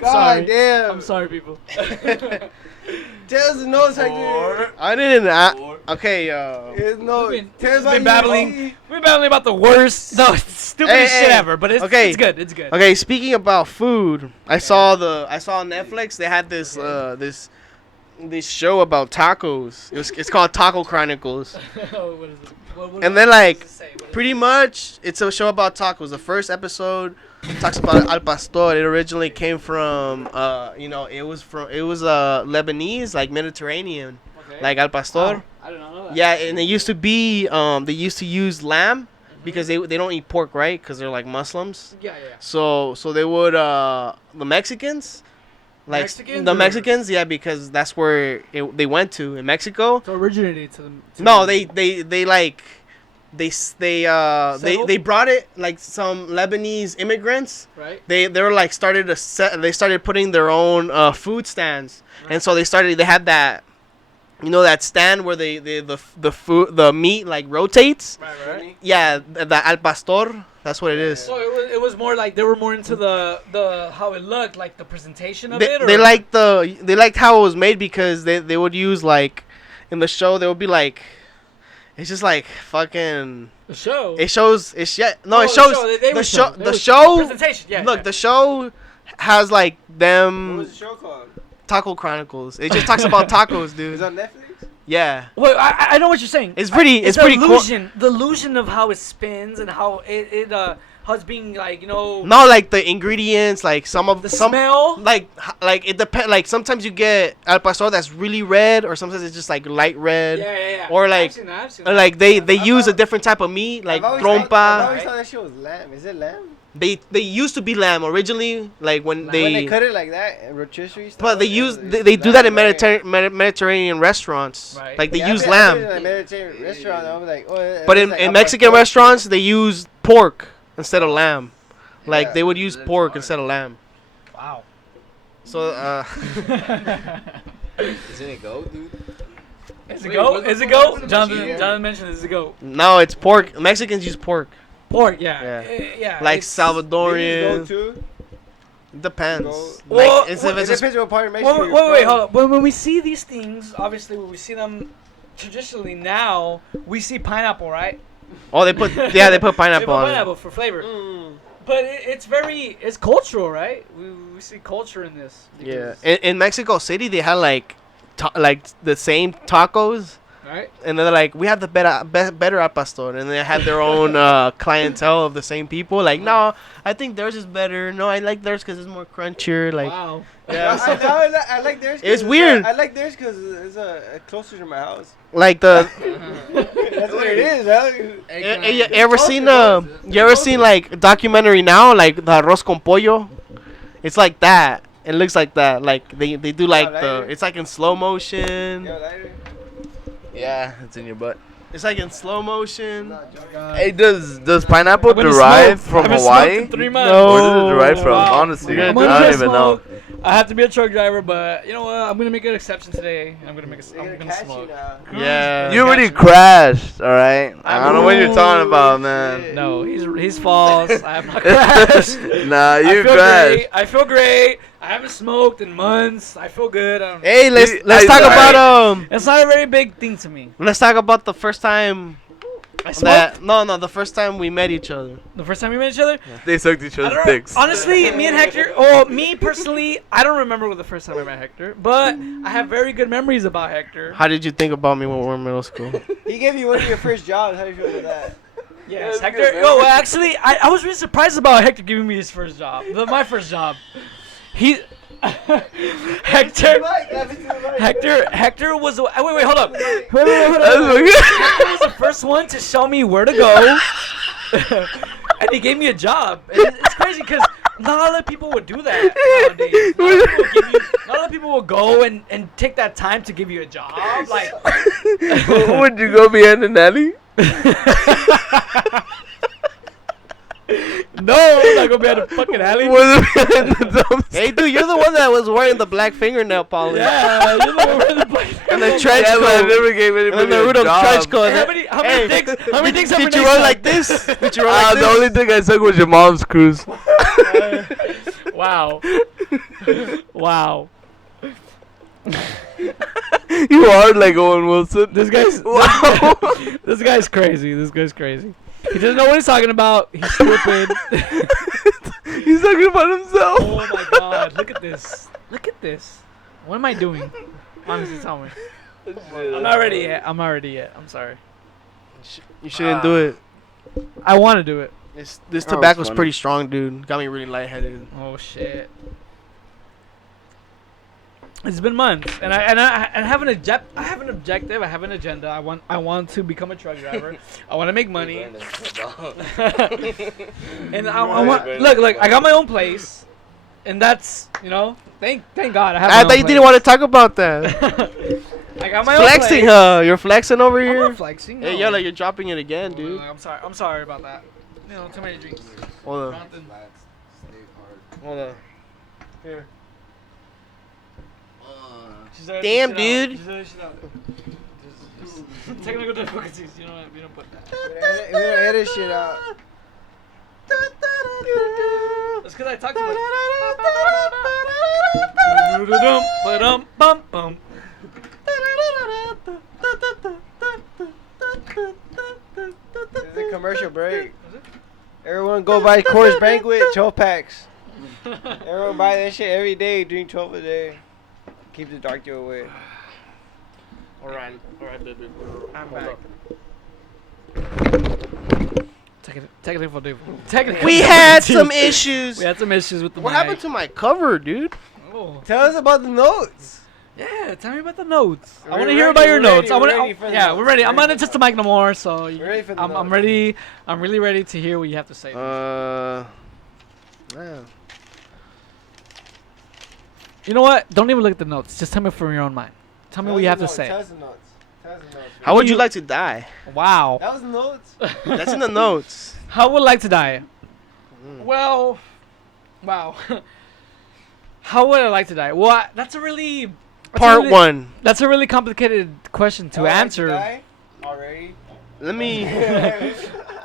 God Sorry. damn. I'm sorry, people. Tell us the notes, Hector. Or, I didn't. or, Okay. It's no. We've been- Tell us we've about been your battling. UFC. We're battling about the worst, no, stupidest Hey, shit hey. ever. But it's Okay. it's good. It's good. Okay. Speaking about food, I saw on Netflix they had this this show about tacos. It's called Taco Chronicles. What is it? And then, like, pretty much it's a show about tacos. The first episode talks about al pastor. It originally came from it was Lebanese, like Mediterranean, like al pastor. I don't know that. Yeah, and it used to be they used to use lamb because they don't eat pork, right? Because they're like Muslims. Yeah. So they would the Mexicans, like Mexicans the or- Mexicans, yeah, because that's where they went to in Mexico. So originated to them. No, they like they brought it like some Lebanese immigrants. Right. They were like they started putting their own food stands, and so they had that, that stand where the meat like rotates. Right. Yeah, the al pastor. That's what it is. So it was more like they were more into the how it looked, like the presentation of it. Or? They liked how it was made because they would use like in the show they would be like, it's just like fucking. The show. It shows. It shows. The show. Presentation. Yeah. Look, the show has like them. What was the show called? Taco Chronicles. It just talks about tacos, dude. Is it on Netflix? Yeah. Wait, I know what you're saying. It's pretty. It's the pretty cool. The illusion of how it spins and how how it's being like No, like the ingredients, like some smell. like it depends. Like sometimes you get al pastor that's really red, or sometimes it's just like light red. Yeah. Or like, I've seen that. like they use a different type of meat, like I've trompa. always thought that shit was lamb. Is it lamb? They used to be lamb originally, like when When they they. cut it like that, rotisserie style. But they do that in Mediterranean restaurants. Right. Like they Yeah, use I've lamb. been in a Mediterranean restaurant. I'm like, oh, But it's like in al Mexican pastor. restaurants, they use pork instead of lamb. Like Yeah. they would use That's pork hard. instead of lamb. Wow. So Isn't it goat, dude? Is it Wait, go? what the Is it fuck go? was the Jonathan machine? mentioned is it go? no, it's pork. Mexicans use pork. Pork, yeah. Yeah. Yeah. Like it's- Go Salvadorian. to. Depends. Go- Well, Like it's, It if it's just, depends what part of Mexico Wait, you're wait, from. hold up. When we see these things, obviously when we see them traditionally now, we see pineapple, right? they put They pineapple put on it. pineapple for flavor. Mm. But it's cultural, right? We see culture in this. Yeah. In Mexico City, they had like the same tacos. Right? And they're like, we have the better al pastor, and they had their own clientele of the same people. Like, no, I think theirs is better. No, I like theirs because it's more crunchier. Like, Wow. yeah, so- I like theirs. 'Cause It's weird. I like theirs because it's closer to my house. like the. That's what it is, huh? You ever seen like a documentary now, like the arroz con pollo? It's like that. It looks like that. Like they do like lighter? it's like in slow motion. Yo, lighter. Yeah, it's in your butt. It's like in slow motion. Hey, does pineapple I'm gonna derive smoke. from I haven't smoked Hawaii? in 3 months. No. Where does it derive from? Wow. Honestly, I I'm gonna don't just even know. smoke. I have to be a truck driver, but you know what? I'm gonna make an exception today. I'm gonna They're gonna catch smoke. you now. Yeah. You already crashed, all right? I don't know what you're Ooh, talking about, shit. man. No, he's false. I have not crashed. Nah, I you feel crashed. great. I feel great. I haven't smoked in months. I feel good. Hey, let's Hey, talk sorry. about It's not a very big thing to me. let's talk about the first time I smoked the first time we met each other. the first time we met each other. They sucked each I other's don't know. dicks. Honestly, me and Hector, or me personally, I don't remember the first time I met Hector, but I have very good memories about Hector. How did you think about me when we were in middle school? He gave you one of your first jobs. How do you feel about that? Yes, Yeah, Hector. good, man. Yo, well, actually, I was really surprised about Hector giving me his first job. My first job. He, Hector. Hector was. Wait, hold up. Wait, hold up. Hector was the first one to show me where to go, and he gave me a job. And it's crazy because not a lot of people would do that nowadays. Not a lot of people will go and take that time to give you a job. Like, Would you go behind the alley? no, I'm not gonna be at the fucking alley. Was it behind the dumpster? Hey, dude, you're the one that was wearing the black fingernail polish Yeah, you're the one wearing the black. and the trench Yeah, but I coat. never gave And then anybody the a Rudolph job. trench coat. Hey, how many dicks? How many dicks have Did you Renee run sucked? like this? Did you run like The this? only thing I sucked was your mom's cruise. Wow. Wow. You are like Owen Wilson. This guy's Wow. this guy's crazy. This guy's crazy. He doesn't know what he's talking about. He's stupid. He's talking about himself. Oh my god! Look at this. Look at this. What am I doing? Honestly, tell me. I'm not ready yet. I'm not ready yet. I'm sorry. You shouldn't do it. I want to do it. This Oh, tobacco's funny. pretty strong, dude. Got me really lightheaded. Oh shit. It's been months, and I have an objective. I have an agenda. I want to become a truck driver. I want to make money, and I want look. I got my own place, and that's thank God I have. I thought you didn't want to talk about that. I got my own Flexing, place. huh? You're flexing over I'm here. not flexing. Hey, no. yo, like you're dropping it again, dude. I'm sorry. I'm sorry about that. Too many drinks. Hold on. Jonathan. Hold on. Here. Damn, dude. Technical difficulties. You know what? We don't put that. We don't edit shit out. That's because I talked about it. It's a commercial break. Everyone go buy Coors Banquet 12 packs. Everyone buy that shit every day. Drink 12 a day. Keep the dark deal away. Alright, baby. I'm back. Technical difficulties. We had some issues. We had some issues with the What mic. happened to my cover, dude? Oh. Tell us about the notes. Yeah, tell me about the notes. I We're want to hear ready, about your we're notes. ready, I want we're ready for to. the Yeah, notes. we're ready. I'm We're not ready touch for the mic no more, so We're ready for the I'm notes. ready. I'm really ready to hear what you have to say. Yeah. You know what? Don't even look at the notes. Just tell me from your own mind. Tell me what you have to say. Tell us the notes. Tell us the notes. How would you like to die? Wow. That was the notes. That's in the notes. How would I like to die? Well, wow. How would I like to die? Well, that's a really Part 1. That's a really complicated question to answer. Already. Let me.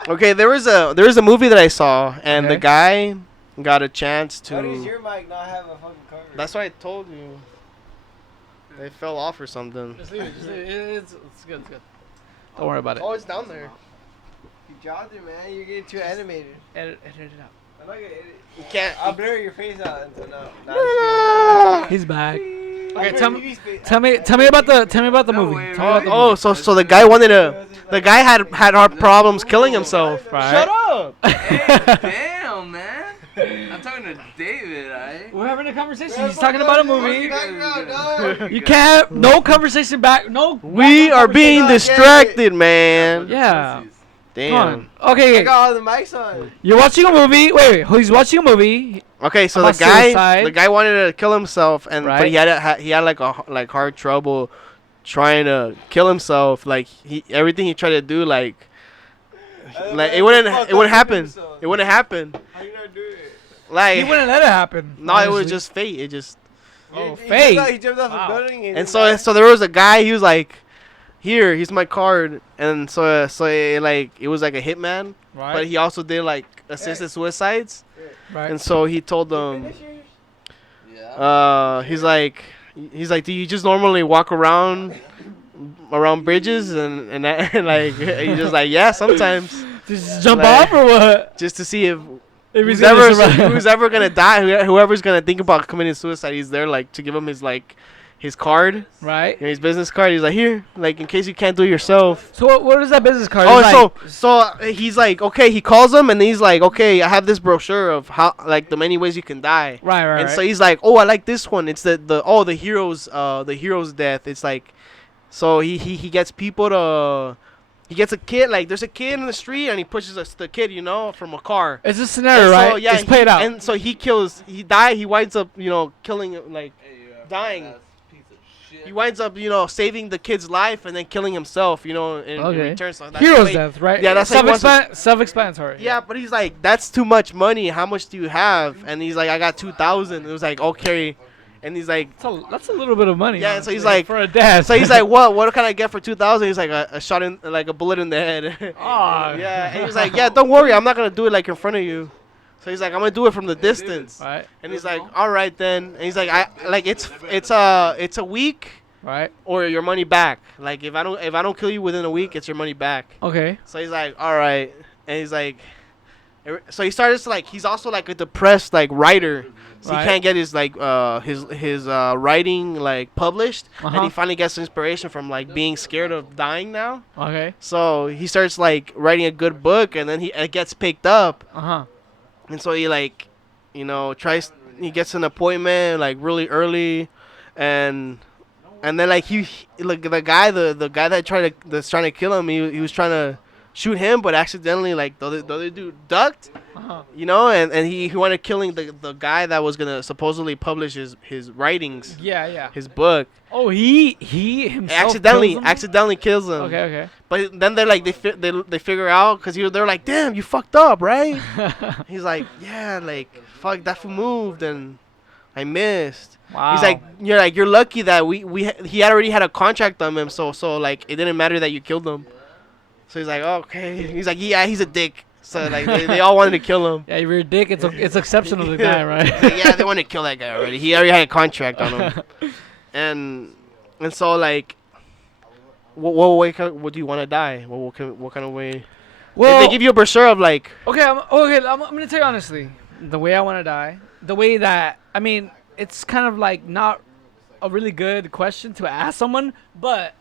Okay, there was a movie that I saw, and the Okay. guy got a chance How does to. your mic not have a fucking cover? That's why I told you. They fell off or something. Just leave it. Just leave it. It's good. It's good. Don't worry about it. Oh, it's down there. You dropped it, man. You're getting too animated. Edit it out. I'm not gonna edit. You can't. I'll blur your face out until now. Nah, He's back. I'm Okay, just kidding. tell me about the movie. way, Tell me about the Oh, so the guy wanted to. The guy had hard problems killing himself. Right. Shut up. Damn, man. I'm talking to David, alright? We're having a conversation. He's talking about a movie. Dog. You can't. No conversation back. No. We are being distracted, man. Yeah. Damn. Come on. Okay. I got all the mics on. You're watching a movie. Wait. He's watching a movie. Okay, so About suicide. the guy wanted to kill himself, and but Right. he had like hard trouble trying to kill himself. Like everything he tried to do, like it wouldn't happen. It wouldn't happen. How you not doing it? Like He wouldn't let it happen. no, it was honestly. just fate. It just Oh, He fate. jumped off Wow. a building and so there was a guy. He was like, "Here, here's my card," and so it was like a hitman, Right. but he also did like assisted suicides, right. and so he told them. Yeah. He's like, do you just normally walk around bridges and like he's just like, yeah, sometimes Just jump like- off or what? just to see if If who's ever gonna die, whoever's gonna think about committing suicide, he's there like to give him his card, Right. his business card. He's like, here, like in case you can't do it yourself. So what is that business card? Oh, It's so he's like, okay, he calls him and he's like, okay, I have this brochure of how like the many ways you can die. Right. And so he's like, oh, I like this one. It's the hero's death. It's like, so he gets people to, he gets a kid, like there's a kid in the street and he pushes the kid, from a car. It's a scenario, And so, right? yeah, It's played out. And so he winds up, killing, like, dying. Piece of shit. He winds up, saving the kid's life and then killing himself, in Okay. return. So that's Hero's way- death, right? Yeah, that's how he wants to- Self-explanatory. Yeah, but he's like, that's too much money. How much do you have? And he's like, I got 2,000. It was like, okay. And he's like, That's a little bit of money. Yeah, and so he's honestly, like- for a dad. so he's like, what can I get for 2,000? He's like, a shot in, like a bullet in the head. Aw. Yeah, and he's like, yeah, don't worry, I'm not gonna do it like in front of you. So he's like, I'm gonna do it from the distance. right, And he's like, all right then. And he's like, it's a week right, or your money back. Like if I don't kill you within a week, it's your money back. okay, So he's like, all right. And he's like, so he started to like, he's also like a depressed like writer. So Right. he can't get his like his writing like published, and Uh-huh. he finally gets inspiration from like being scared of dying now. okay, So he starts like writing a good book, and then it gets picked up, uh-huh, and so he like, tries. He gets an appointment like really early, and then like he like the guy that's trying to kill him. He was trying to shoot him, but accidentally like the other dude ducked. Uh-huh. You know, and he wound up killing the guy that was gonna supposedly publish his writings, Yeah. his book. Oh, he himself Accidentally kills him. Okay. But then they're like they figure out because they're like, damn, you fucked up, right? He's like, yeah, like fuck, that fool moved and I missed. Wow. He's like, you're lucky that he already had a contract on him, so like it didn't matter that you killed him. So he's like, okay. He's like, yeah, he's a dick. So like they all wanted to kill him. Yeah, if you're a dick, it's exceptional to the guy, right? He's like, yeah, they wanted to kill that guy already. He already had a contract on him. and so like, what way would you want to die? What kind of way? Well, If they give you a brochure of like, okay, I'm gonna tell you honestly, the way I want to die, the way that I mean, it's kind of like not a really good question to ask someone, but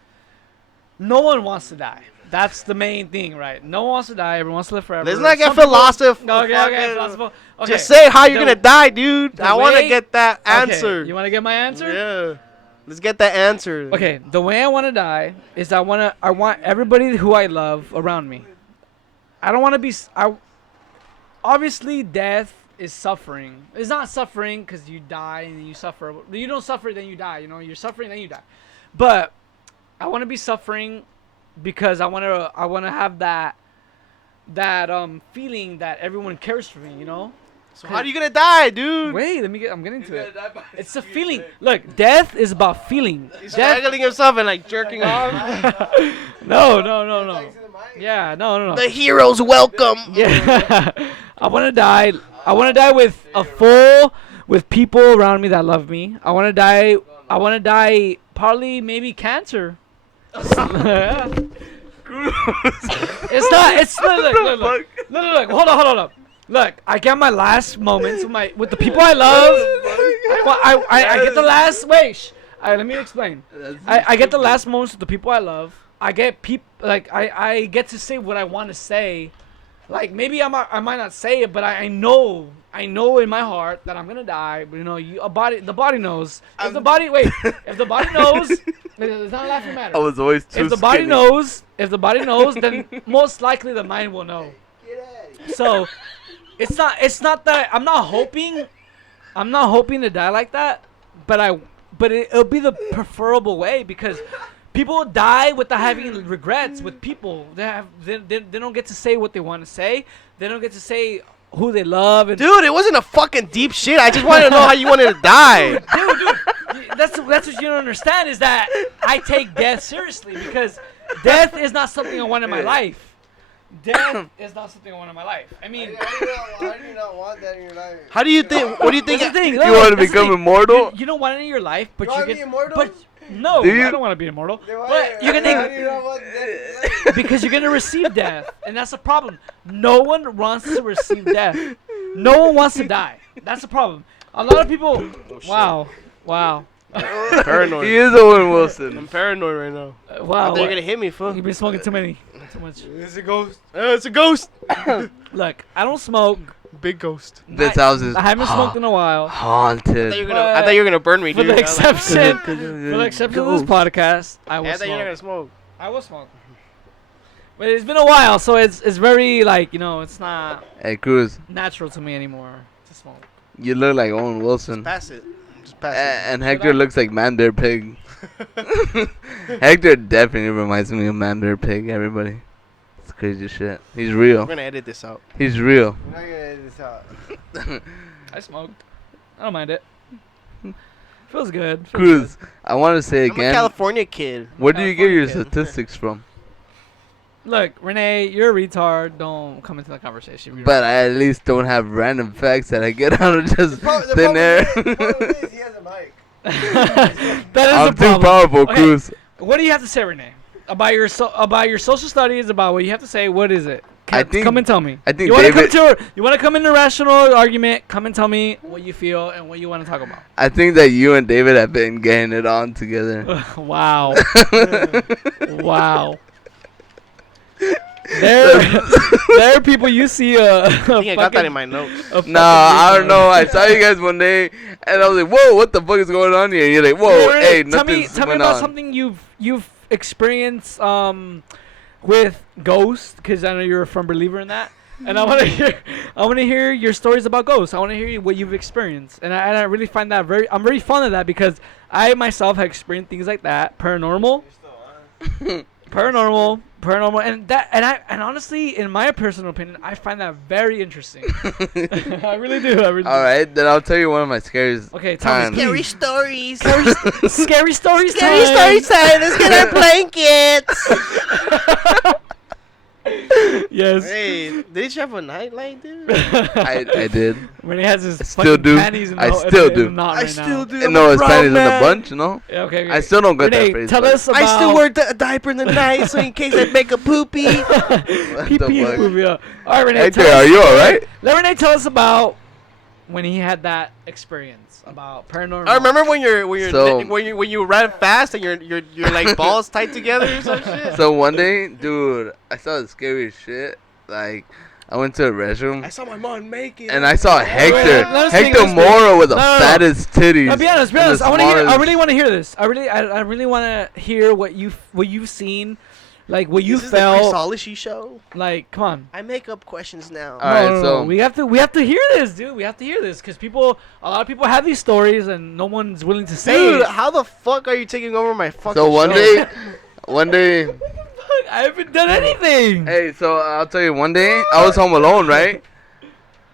no one wants to die. That's the main thing, right? No one wants to die. Everyone wants to live forever. let's not get Some people- philosophical. Okay, philosophical. Okay. Just say how you're The- gonna die, dude. the I want to way- get that Okay, answer. you want to get my answer? Yeah. Let's get that answer. Okay, the way I want to die is I want everybody who I love around me. I don't want to be obviously death is suffering. It's not suffering cuz you die and then you suffer. You don't suffer then you die, you know, you're suffering then you die. But I want to be suffering because I want to have that feeling that everyone cares for me, you know? So how are you gonna die, dude? Wait, I'm getting to it. It's a feeling. Look, death is about feeling. He's Death strangling himself and like jerking off. No. Yeah, no. The heroes welcome. Yeah. I want to die. I want to die with people around me that love me. I want to die probably maybe cancer. It's look. Hold on. Look, I get my last moments with the people I love. I get the last let me explain. I get the last moments with the people I love. I get I get to say what I want to say. Like maybe I might not say it, but I know in my heart that I'm gonna die. But you know, the body knows. If the body knows, it's not a laughing matter. I was always too If the body knows, then most likely the mind will know. So it's not that I'm not hoping to die like that, but it'll be the preferable way because people die without having regrets with people. They don't get to say what they want to say. They don't get to say who they love. And Dude, it wasn't a fucking deep shit. I just wanted to know how you wanted to die. dude, that's what you don't understand is that I take death seriously because death is not something I want in my life. Death is not something I want in my life. I mean, How do you not want that in your life? How do you think? What do you think? that's the thing. You want to That's the become thing. immortal? You don't want it in your life, but You you wanna get. be immortal? But no, Do you? I don't want to be immortal. Then why- But you're how gonna do you not want that in your life? because you're gonna receive death, and that's the problem. No one wants to receive death. No one wants to die. That's the problem. A lot of people. Wow. Paranoid. He is Owen Wilson. I'm paranoid right now. I Wow. thought you're gonna hit me, fool. You've been smoking too much. It's a ghost. It's a ghost. Look, I don't smoke. Big ghost. This house is I haven't smoked in a while. haunted. I thought you were gonna burn me, For dude. the I was like, exception of this podcast, I will I thought you were smoke. gonna smoke. I will smoke. But it's been a while, so it's very like it's not Hey, Cruz, natural to me anymore to smoke. you look like Owen Wilson. Pass it. Just pass And Hector looks like Man Bear Pig. Hector definitely reminds me of Man Bear Pig, everybody. It's crazy shit. He's it. real. We're gonna edit this out. He's real. You're not gonna edit this out. I smoked. I don't mind it. Feels good. Cruz, I want to say I'm a again, California kid. where do you get your California kid. statistics from? Look, Renee, you're a retard. Don't come into the conversation. You're But I at least don't have random facts that I get out of just The thin air. problem is he has a mic. that is I'm the too problem. powerful, Okay. Cruz. What do you have to say, Renee? About your social studies, about what you have to say. What is it? I think- come and tell me. I think you want to David- come into a rational argument. Come and tell me what you feel and what you want to talk about. I think that you and David have been getting it on together. Wow. Wow. There are people you see. I think I got that in my notes. Nah, I don't know. I saw you guys one day, and I was like, "Whoa, what the fuck is going on here?" And you're like, "Whoa, hey, tell me nothing's going about on." something you've experienced. with ghosts, because I know you're a firm believer in that. And I want to hear your stories about ghosts. I want to hear what you've experienced, and I really find that I'm very fond of that because I myself have experienced things like that, paranormal, and honestly, in my personal opinion, I find that very interesting. I really do. All right, then I'll tell you one of my scariest Okay, tell times. me. Scary stories. Scary stories. Scary story time. Let's get our blankets. Yes. Hey, did you have a nightlight, dude? I did. When he has his I fucking still do. panties in I the, still in the do. knot I right still now. do. And no, his panties in a bunch, you know? Yeah, okay. I still don't get that Renee, phrase. tell but- us about. I still wear a diaper in the night, so in case I make a poopy. What Pee the pee fuck? movie. All right, Renee. Hector, tell us- are you alright? Let Renee tell us about when he had that experience about paranormal. I remember when So- when you ran fast and your like balls tight together or some shit. So one day, dude, I saw the scariest shit. Like, I went to the restroom. I saw my mom make it. And I saw Hector, Let us think, Hector let's think. Mora with the No. fattest titties. Now, be honest. and the I want to hear. I smallest- really want to hear this. I really want to hear what you've seen, like what you This is the felt. Cruzology show. Like, come on. I make up questions now. All right, No, so- we have to hear this, dude. We have to hear this because a lot of people have these stories and no one's willing to say. Dude, it. how the fuck are you taking over my fucking So one show? day, I haven't done anything. hey, so I'll tell you, one day I was home alone, right?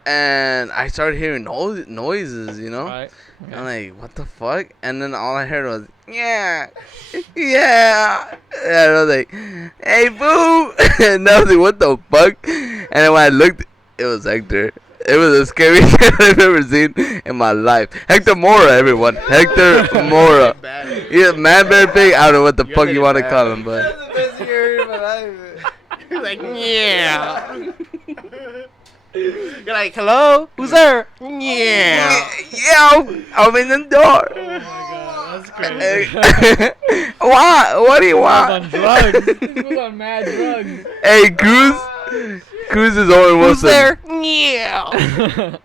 And I started hearing noises, you know? Right. I'm like, what the fuck? And then all I heard was, yeah, yeah. And I was like, hey, boo. And I was like, what the fuck? And then when I looked, it was Hector. It was the scariest shit I've ever seen in my life. Hector Mora, everyone. Hector Mora. Yeah, man, bear pig. I don't know what the fuck you want to call him, but. That's the best thing I heard in my life. You're like, yeah. You're like, hello? Who's there? Yeah. Yeah, open the door. Oh my god, that's crazy. What do you He was on want? drugs. He was on mad drugs. Hey, Cruz is only one. Who's there? Yeah.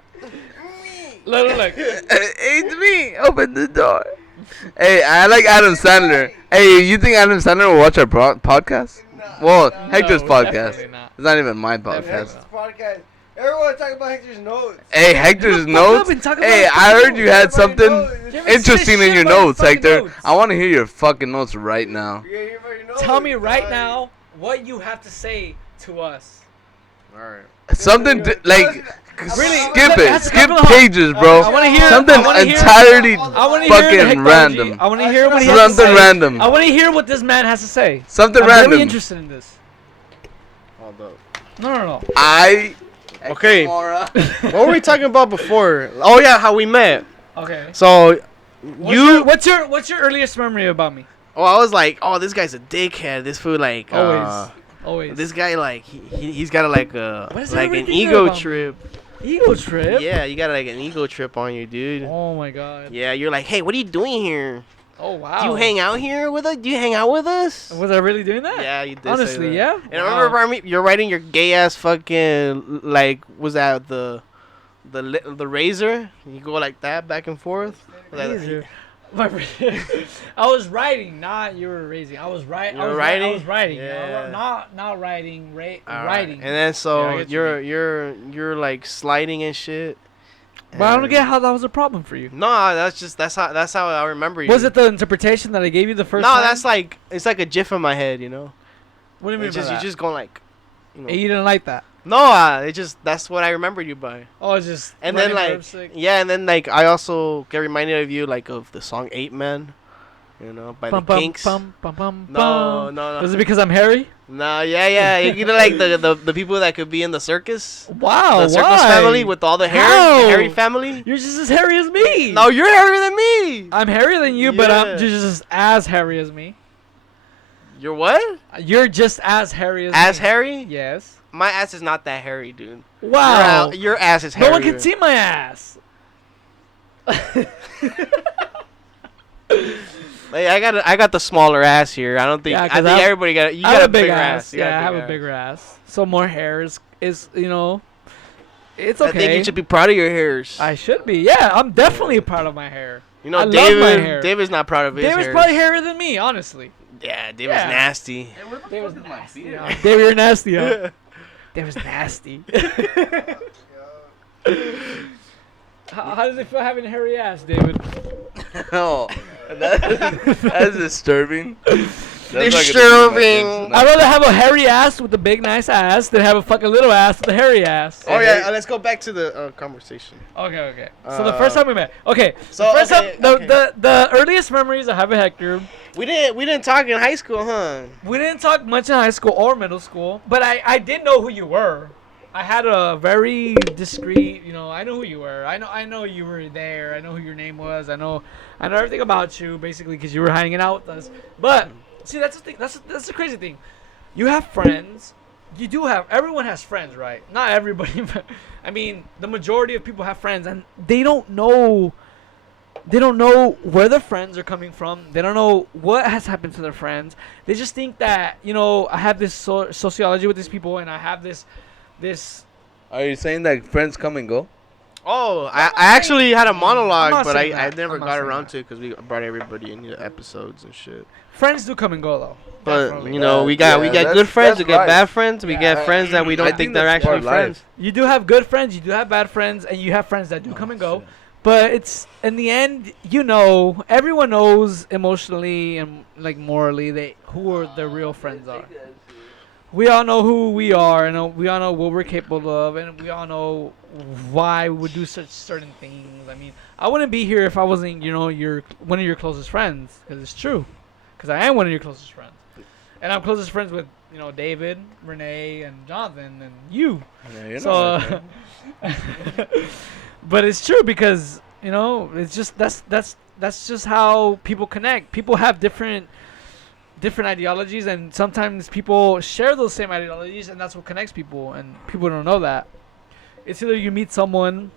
Look. It's me. Open the door. Hey, I like Adam Sandler. Hey, you think Adam Sandler will watch our podcast? Well, Hector's No, podcast. definitely not. It's not even my Definitely podcast. This podcast. Everyone talk about Hector's notes. Hey, Hector's Fuck notes. up and talk Hey, about I heard you had Everybody something knows. You haven't said interesting shit in your about your notes, fucking Hector. notes. I want to hear your fucking notes right now. Yeah, everybody knows. Tell me right now what you have to say to us. Something like Really? skip It it. has to Skip come from the pages, bro. I wanna hear- Something I wanna hear- entirely I want to hear the fucking Hectology. random. I want to hear what he has to Something say. random. I want to hear what this man has to say. Something I'm random. really interested in this. Hold up. No. I. Okay. Mora. What were we talking about before? Oh yeah, how we met. Okay. So What's your earliest memory about me? Oh, I was like, oh, this guy's a dickhead. This fool like Always. This guy like he's got like What is like an everything ego about me? trip. Ego trip. Yeah, you got like an ego trip on you, dude. Oh my god. Yeah, you're like, hey, what are you doing here? Oh wow. Do you hang out here with us? Do you hang out with us? Was I really doing that? Yeah, you did. say Honestly, that. yeah. And I remember you're writing your gay ass fucking like was that the razor? You go like that back and forth. Was that- Razor. I was writing, not you were raising. I was writing. You were I writing? was writing. Yeah. Not writing. All right. Writing. And then Yeah, so I get what you you're like sliding and shit. But I don't And- get how that was a problem for you. No, that's how I remember you. Was it the interpretation that I gave you the first No, time? that's like it's like a gif in my head, you know. What do you mean It's just by you that? just going like, you know. And you didn't like that. No, it just that's what I remember you by. Oh, it's just. And then running like verb sick. yeah, and then like I also get reminded of you like of the song Eight Men, you know, by Bum, the bum, Kinks. bum, bum, bum, No, bum. no, no. Is it because I'm hairy? No, yeah. You know like the people that could be in the circus. Wow. The circus why? family with all the hair, How? the hairy family. You're just as hairy as me. No, you're hairier than me. I'm hairier than you, but I'm Yeah. just as hairy as me. You're what? You're just as hairy as Ass me. hairy? Yes. My ass is not that hairy, dude. Wow. Your ass is hairy. No one can see my ass. Like, I got the smaller ass here. I don't think. Yeah, I 'cause think I have- everybody got. You I got have a a big bigger ass. You got Yeah, I have a ass. bigger ass. So more hair is you know, it's I okay. think you should be proud of your hairs. I should be. Yeah, I'm definitely proud of my hair. You know, I love my hair. David's not proud of his David's hairs. probably hairier than me, honestly. Yeah, David's Yeah. nasty. Hey, where the They was fuck is my nasty. beer? David, you're nasty, huh? David was nasty. How does it feel having a hairy ass, David? Oh, that's disturbing. That's Disturbing. I'd rather have a hairy ass with a big, nice ass than have a fucking little ass with a hairy ass. Oh yeah, let's go back to the conversation. Okay. So the first time we met. Okay. So, the first okay, time, okay. the earliest memories I have of Hector. We didn't talk in high school, huh? We didn't talk much in high school or middle school, but I did know who you were. I had a very discreet, I know who you were. I know you were there. I know who your name was. I know everything about you basically because you were hanging out with us. But see, that's the thing. That's the crazy thing. You have friends. You do have. Everyone has friends, right? Not everybody, but I mean, the majority of people have friends, and they don't know. They don't know where their friends are coming from. They don't know what has happened to their friends. They just think that I have this sociology with these people, and I have this. Are you saying that friends come and go? Oh, I actually had a I'm monologue, not but saying I that. never I'm not got saying around that. to it because we brought everybody in the episodes and shit. Friends do come and go though. But Definitely. we got that's- good friends, we that's got right. bad friends, we Yeah, get friends that we I don't think think they're that's actually part of life. friends. You do have good friends, you do have bad friends, and you have friends that do come and go. But it's in the end, everyone knows emotionally and like morally who are their real friends are. We all know who we are, and we all know what we're capable of, and we all know why we would do such certain things. I mean, I wouldn't be here if I wasn't, your one of your closest friends, because it's true, because I am one of your closest friends, and I'm closest friends with David, Renee, and Jonathan, and you. Yeah, you're So, not my friend. but it's true because it's just that's just how people connect. People have different ideologies, and sometimes people share those same ideologies, and that's what connects people. And people don't know that. It's either you meet someone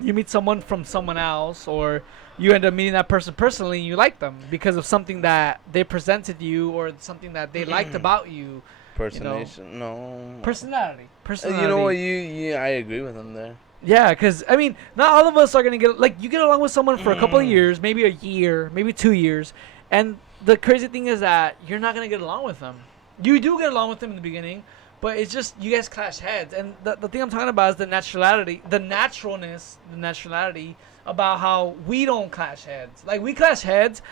from someone else, or you end up meeting that person personally and you like them because of something that they presented you or something that they liked about you. Personation, no. Personality. You know what? I agree with him there. Yeah, because, I mean, not all of us are going to get... Like, you get along with someone for a couple of years, maybe a year, maybe 2 years. And the crazy thing is that you're not going to get along with them. You do get along with them in the beginning, but it's just you guys clash heads. And the thing I'm talking about is the naturality about how we don't clash heads. Like, we clash heads,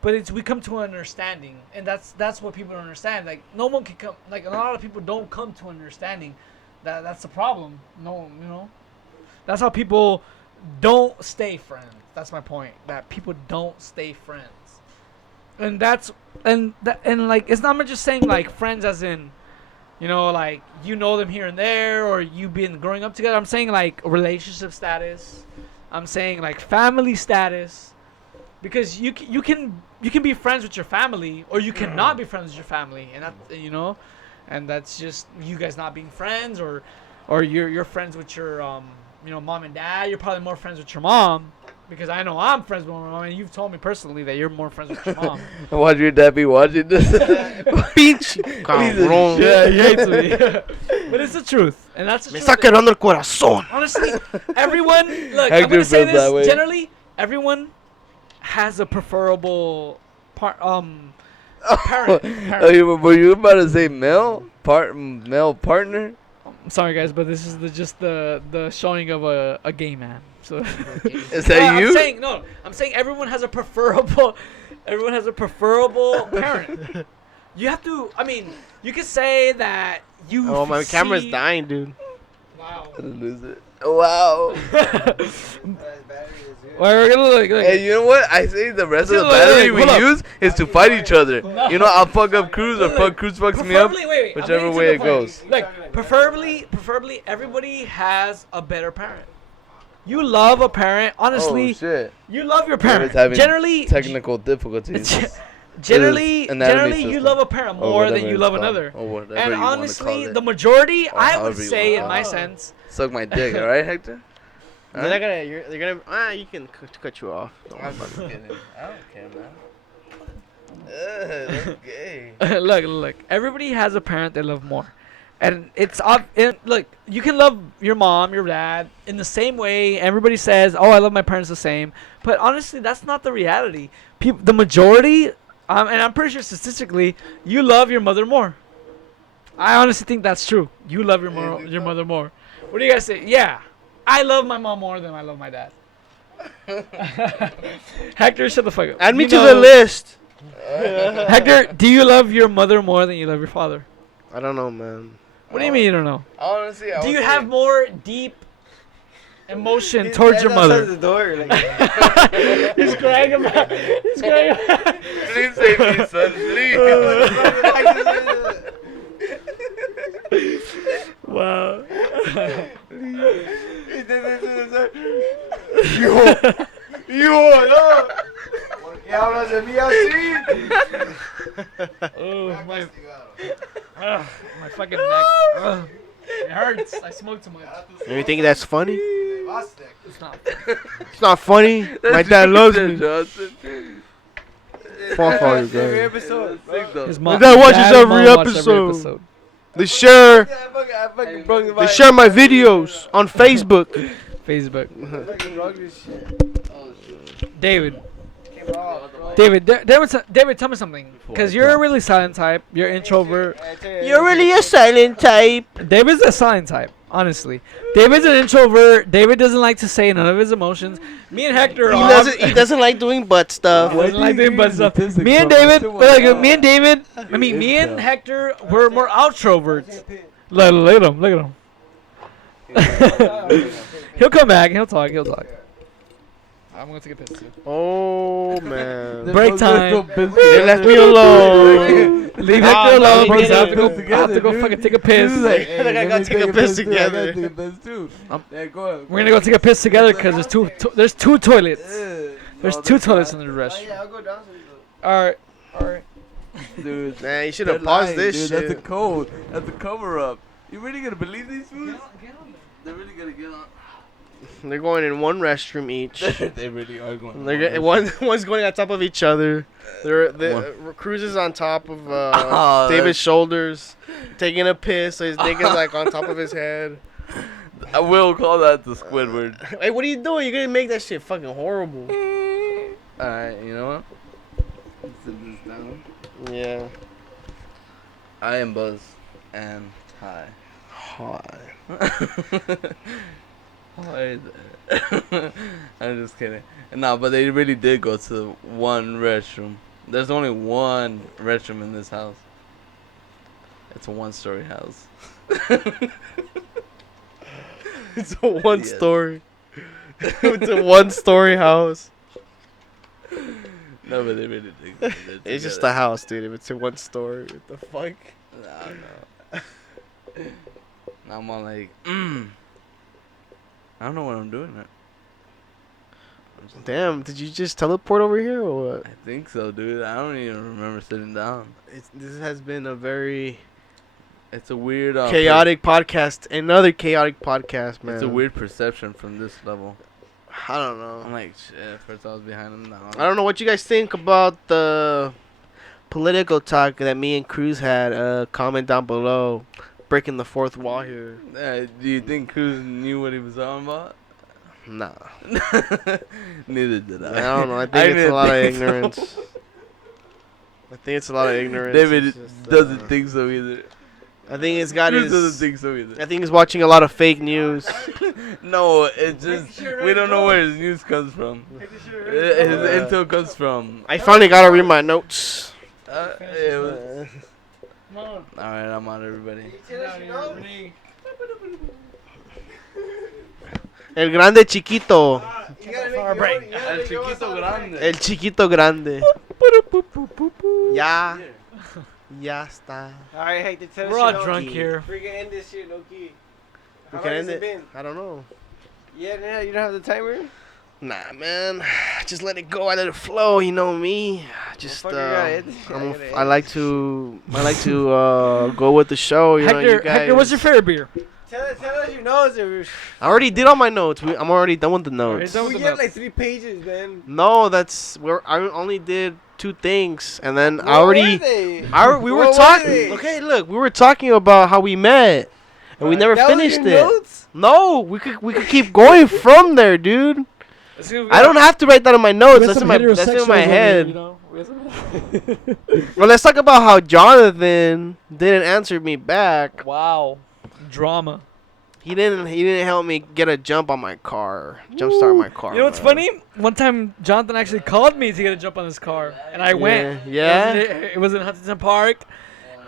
but we come to an understanding. And that's what people don't understand. Like, no one can come... Like, a lot of people don't come to an understanding. That's the problem. No, That's how people don't stay friends. That's my point. That people don't stay friends. And like it's not just saying like friends as in, like them here and there or you been growing up together. I'm saying like relationship status. I'm saying like family status. Because you can be friends with your family or you cannot be friends with your family, and that and that's just you guys not being friends or you're friends with your mom and dad. You're probably more friends with your mom because I know I'm friends with my mom, and you've told me personally that you're more friends with your mom. Watch your dad be watching this. Pinche cabrón. Yeah, he hates me. But it's the truth, and that's the Me truth. está quebrando el corazón. Honestly, everyone look. Hector I'm gonna say feels that way. this generally. Everyone has a preferable parent. Oh, were you about to say male partner? I'm sorry, guys, but this is just the showing of a gay man. So Is that you? I'm saying everyone has a preferable parent. You have to. I mean, you could say that you. Oh, my camera's see- dying, dude. Wow. I didn't lose it. Wow. Well, we're gonna look. Hey, you know what? I say the rest of the Look, battery we hold up. use is to fight each other. No. I'll fuck up Cruz or Cruz fucks me up. Preferably, wait, I'm whichever getting to way the it point. goes. Like, preferably, everybody has a better parent. You love a parent, honestly. Oh shit. You love your Parents parent. having Generally, technical difficulties. generally, anatomy you system. love a parent Or more than whatever you it's love called. another. Or whatever And you wanna honestly, call it. the majority, Or I would however you say, wanna in my call it. sense, Suck my dick, alright, Hector? They're gonna, you can cut you off. Don't worry I'm about just it. kidding. I don't care, man. That's gay. look, everybody has a parent they love more. And look, you can love your mom, your dad in the same way. Everybody says, "Oh, I love my parents the same," but honestly, that's not the reality. The majority And I'm pretty sure statistically, you love your mother more. I honestly think that's true. You love your mother more. What do you guys say? Yeah, I love my mom more than I love my dad. Hector, shut the fuck up. Add me to the list. Hector, do you love your mother more than you love your father? I don't know, man. What do you mean you don't know? Honestly, Do you have more deep emotion towards your mother? The door, like, He's crying about. He's crying about. Please save me, son. Please. Wow. ¿Qué hablas de mí así? Oh my. My fucking neck. It hurts. I smoke too much. You think that's funny? It's not. It's not funny. My dad loves me. Johnson. Fuck all you every guys. episode. His My dad watches every watched episode. They share I fucking broke the they share my videos on Facebook. Facebook. fucking broke this shit. David. Came off, bro. David, tell me something. Because you're a really silent type. You're introvert. I tell you, You're really a silent type. David's a silent type, honestly. David's an introvert. David doesn't like to say none of his emotions. Me and Hector He doesn't like doing butt stuff. doesn't like doing butt stuff. Me and Hector, we're more outroverts. Look at him. He'll come back. He'll talk. I'm gonna take a piss. Oh man. Break time. They left me alone. Leave Hector alone. no, Because I have no, to go fucking take a piss. Like, I gotta take a piss together. We're gonna go take a piss together because there's two toilets. There's two toilets in the Oh, restroom. yeah, I'll go down some. All right. Dude, Man, you should have paused this dude, shit. That's a code. That's a cover up. You really gonna believe these fools? They're really gonna get on. They're going in one restroom each. They really are going. One's going on top of each other. Cruz is on top of David's shoulders, taking a piss. So his dick is like on top of his head. I will call that the Squidward. Hey, what are you doing? You're gonna make that shit fucking horrible. Alright, you know what? Let's sit this down. Yeah. I am Buzz and hi. Hi. Hi there. I'm just kidding. No, but they really did go to one restroom. There's only one restroom in this house. It's a one-story house. It's a one Yes. story. It's a one-story house. No, but they really did. They did It's just together. a house, dude. If it's a one story, what the fuck? No. I'm all like, I don't know what I'm doing. Damn, did you just teleport over here or what? I think so, dude. I don't even remember sitting down. This has been a very It's a weird, chaotic podcast. Another chaotic podcast, man. It's a weird perception from this level. I don't I'm know. like, shit. First I was behind him. Now I don't know what you guys think about the political talk that me and Cruz had. Comment down below. Breaking the fourth wall here. Do you think Cruz knew what he was talking about? Nah. Neither did I. I don't know. I think I it's a didn't lot of think so. ignorance. I think it's a lot of ignorance. David It's just, doesn't think so either. I think it's got Cruz doesn't his. think so either. I think he's watching a lot of fake news. No, it's just we don't know where his news comes from. His intel comes from. I finally gotta read my notes. It was, all right, I'm on everybody. El grande chiquito. El chiquito grande. El chiquito grande. Ya. Ya está. Alright, hey, tell us We're your all low drunk key. here. We can end this shit low key. We How can long end has it. been? I don't know. Yeah, you don't have the timer? Nah, man. Just let it go. I let it flow. You know me. Just Fuck, you gotta end- I'm gotta I end like this to go with the show. You know, you Hector, guys. Hector, what's your favorite beer? Tell us your notes. I already did all my notes. I'm already done with the notes. done with We the have like notes. 3 pages, man. No, that's where I only did 2 things, and then What I already. were they? We were What were talking. they? Okay, look, we were talking about how we met, and we never That was finished your it. notes? No, we could keep going from there, dude. I don't have to write that in my notes. That's in my head. We Well, let's talk about how Jonathan didn't answer me back. Wow. Drama. He didn't help me get a jump on my car, jumpstart my car. You know what's man. funny? One time, Jonathan actually called me to get a jump on his car, and I went. Yeah? It was in Huntington Park,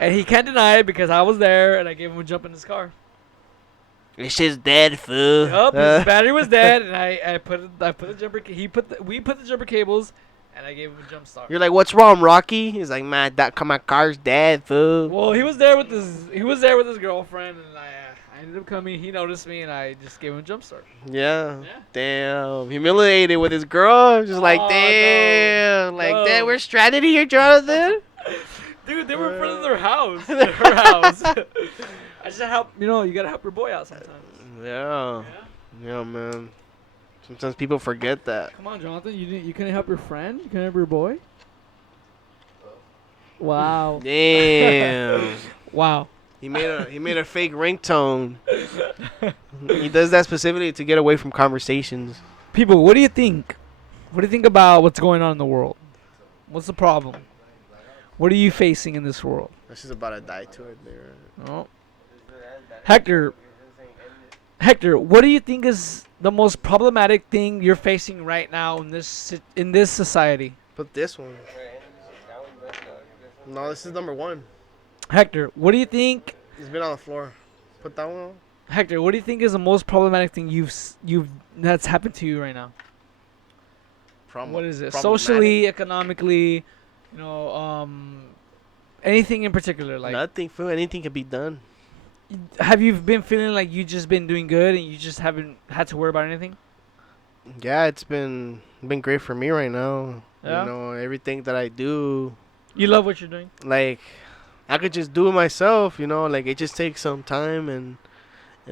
and he can't deny it because I was there, and I gave him a jump in his car. This shit's dead, fool. Yup, his battery was dead, and I put the jumper. We put the jumper cables, and I gave him a jump start. You're like, what's wrong, Rocky? He's like, man, my car's dead, fool. Well, he was there with his girlfriend, and I ended up coming. He noticed me, and I just gave him a jump start. Yeah. Damn. Humiliated with his girl. Just like, Oh, damn. no. Like, No. damn, we're stranded here, Jonathan. Dude, they were in front of their house. Her house. I just help. You gotta help your boy out sometimes. Yeah. Yeah, man. Sometimes people forget that. Come on, Jonathan. You couldn't help your friend. You couldn't help your boy. Wow. Damn. Wow. He made a fake ringtone. He does that specifically to get away from conversations. People, what do you think? What do you think about what's going on in the world? What's the problem? What are you facing in this world? This is about to die to it there. Oh. Hector, what do you think is the most problematic thing you're facing right now in this society? Put this one. No, this is number one. Hector, what do you think? It's been on the floor. Put that one on. Hector, what do you think is the most problematic thing that's happened to you right now? What is it? Socially, economically, anything in particular? Like, nothing, fool. Anything can be done. have you been feeling like you just been doing good and you just haven't had to worry about anything? Yeah, it's been great for me right now. Yeah? You know, everything that I do, You love what you're doing? like, I could just do it myself, you know, like, it just takes some time and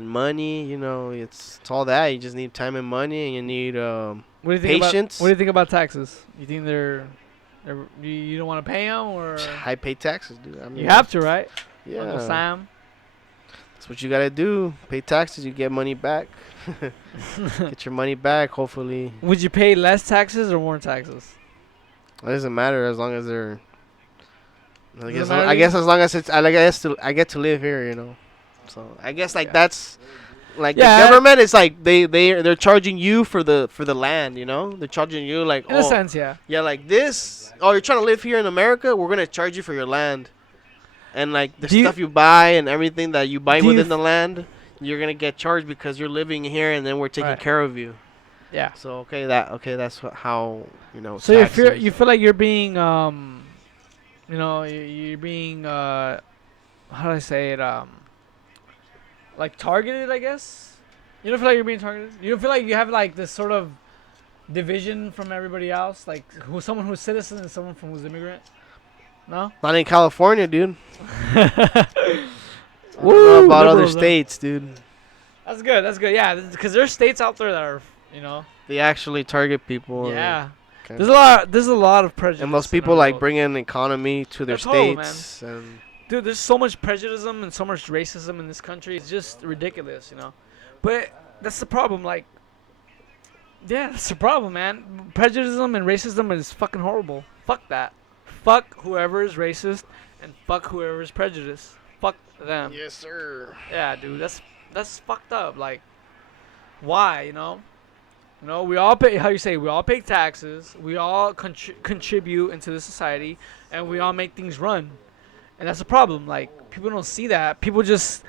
money, you know, it's all that. You just need time and money, and you need What do you think patience. What do you think about taxes? You think you don't want to pay them, or I pay taxes, dude. I mean, you have to, right? Yeah. Uncle Sam. That's what you gotta do. Pay taxes, you get money back. Get your money back, hopefully. Would you pay less taxes or more taxes? It doesn't matter as long as they're. I guess, matter I to guess as long as it's, I get to live here, you know. So I guess like that's, like Yeah. the government is like they're charging you for the land, you know. They're charging you like In a sense, yeah. yeah, like this. Oh, you're trying to live here in America? We're gonna charge you for your land, and like the Do you- stuff you buy and everything that you buy Do you within f- the land, you're gonna get charged because you're living here, and then we're taking Right. care of you. Yeah. So that's how you know. So taxes. you feel like you're being you're being how do I say it like targeted, I guess. You don't feel like you're being targeted. You don't feel like you have like this sort of division from everybody else, like someone who's citizen and someone who's immigrant. No. Not in California, dude. I don't Woo, know about other liberals, huh? states, dude. That's good. That's good. Yeah, because there's states out there that are, They actually target people. yeah. Okay. There's a lot of prejudice. And those in people our like world. bring in economy to their That's horrible, states. And Dude, there's so much prejudice and so much racism in this country. It's just ridiculous, But that's the problem. Like, yeah, that's the problem, man. Prejudice and racism is fucking horrible. Fuck that. Fuck whoever is racist and fuck whoever is prejudiced. Fuck them. yes, sir. Yeah, dude, that's fucked up. Like, why, we all pay. How you say? We all pay taxes. We all contribute into the society, and we all make things run. And that's the problem. Like, people don't see that. People just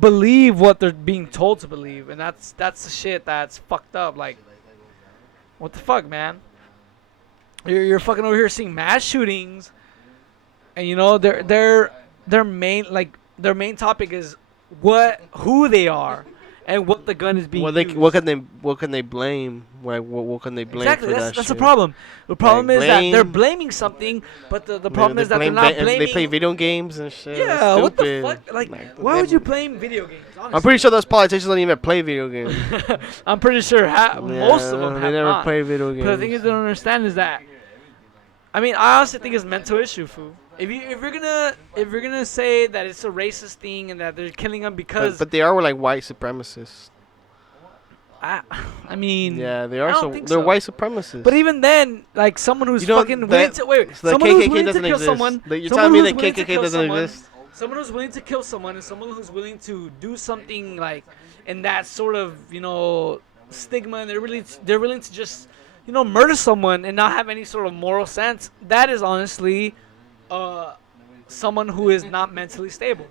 believe what they're being told to believe, and that's the shit that's fucked up. Like, what the fuck, man? You're fucking over here seeing mass shootings, and their main topic is who they are and what the gun is being used. What can they blame? Like what can they blame Exactly, for that's that the shit? problem. The problem Like, is that they're blame- blaming something, but the Maybe problem they is that they're blame not ba- blaming. They play video games and shit. Yeah, That's what the stupid. fuck? Like, why would you blame video games? Honestly? I'm pretty sure those politicians don't even play video games. I'm pretty sure most of them they have never not. play video games. But the thing is, they don't understand is that. I mean, I honestly think it's a mental issue, fool. If you're gonna say that it's a racist thing and that they're killing them because but they are like white supremacists. I mean, Yeah, they I are. don't So think they're so. white supremacists. But even then, like someone who's You know fucking that- willing to wait, so the someone who's KKK willing to doesn't kill exist. someone. You're someone telling me who's that willing to KKK kill doesn't someone, exist? Someone who's willing to kill someone, and someone who's willing to do something like in that sort of stigma, and they're willing to just murder someone and not have any sort of moral sense. That is honestly, someone who is not mentally stable.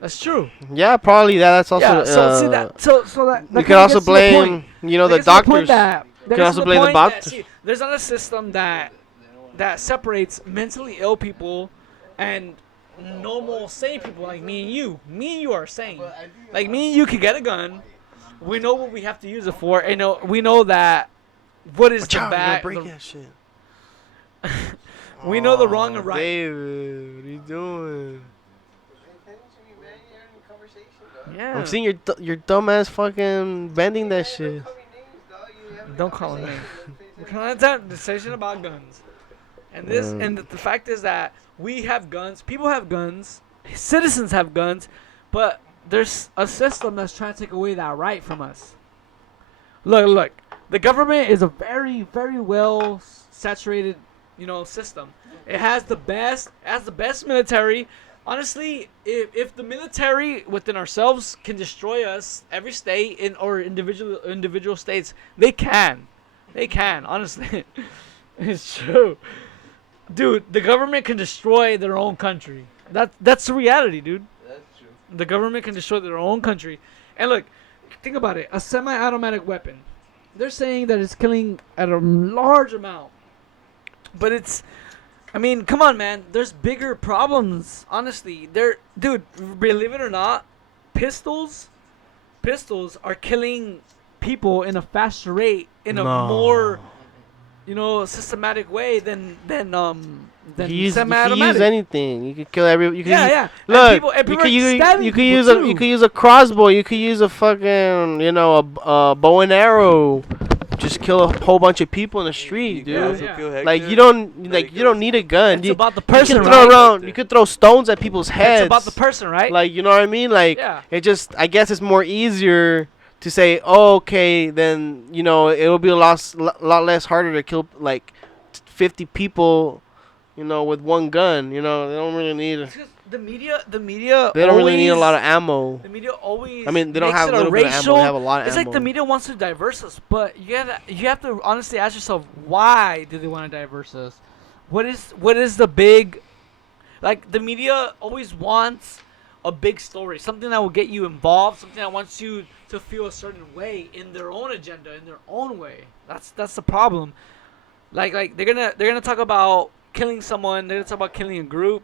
That's true. Yeah, probably that. That's also. Yeah. So see that. So that. You kinda can also gets to the point. blame, That the gets to the point doctors. that can gets also to blame the point that, doctors. see, there's not a system that separates mentally ill people and normal sane people like me and you. Me and you are sane. Like me and you can get a gun. We know what we have to use it for, and we know that what is Watch the out, you're gonna bad. break that shit. We know the wrong and right. David, what are you doing? Yeah. I'm seeing your dumbass fucking bending that shit. Don't call it name. We're trying to have a decision about guns. And the fact is that we have guns, people have guns, citizens have guns, but there's a system that's trying to take away that right from us. Look. The government is a very, very well saturated, system. It has the best military. Honestly, if the military within ourselves can destroy us, every state or individual states, they can. Honestly, it's true, dude. The government can destroy their own country. That's the reality, dude. That's true. The government can destroy their own country. And look, think about it. A semi-automatic weapon. They're saying that it's killing at a large amount, but come on, man. There's bigger problems. Honestly, dude. Believe it or not, pistols are killing people in a faster rate, in a more, systematic way than You can semi-automatic. use anything. You can kill you can Yeah. Look, and people you stabbing can people use too. you can use a crossbow. You can use a fucking a bow and arrow. Just kill a whole bunch of people in the street, dude. Yeah. Like you don't need a gun. It's about the person, you can right? throw around. You could throw stones at people's heads. It's about the person, right? Like, you know what I mean? Like, Yeah. it just, I guess it's more easier to say, oh, okay, then, it'll be a lot less harder to kill, like, 50 people, with one gun. They don't really need It's 'cause the media. They don't really need a always- lot of ammo. The media always. I mean, they don't makes have it a little bit of ammo. racial. They have a lot of It's ammo. like the media wants to diverse us, but you have to honestly ask yourself, why do they want to diverse us? What is the big, like the media always wants a big story, something that will get you involved, something that wants you to feel a certain way in their own agenda, in their own way. That's the problem. Like they're gonna talk about killing someone, they're gonna talk about killing a group,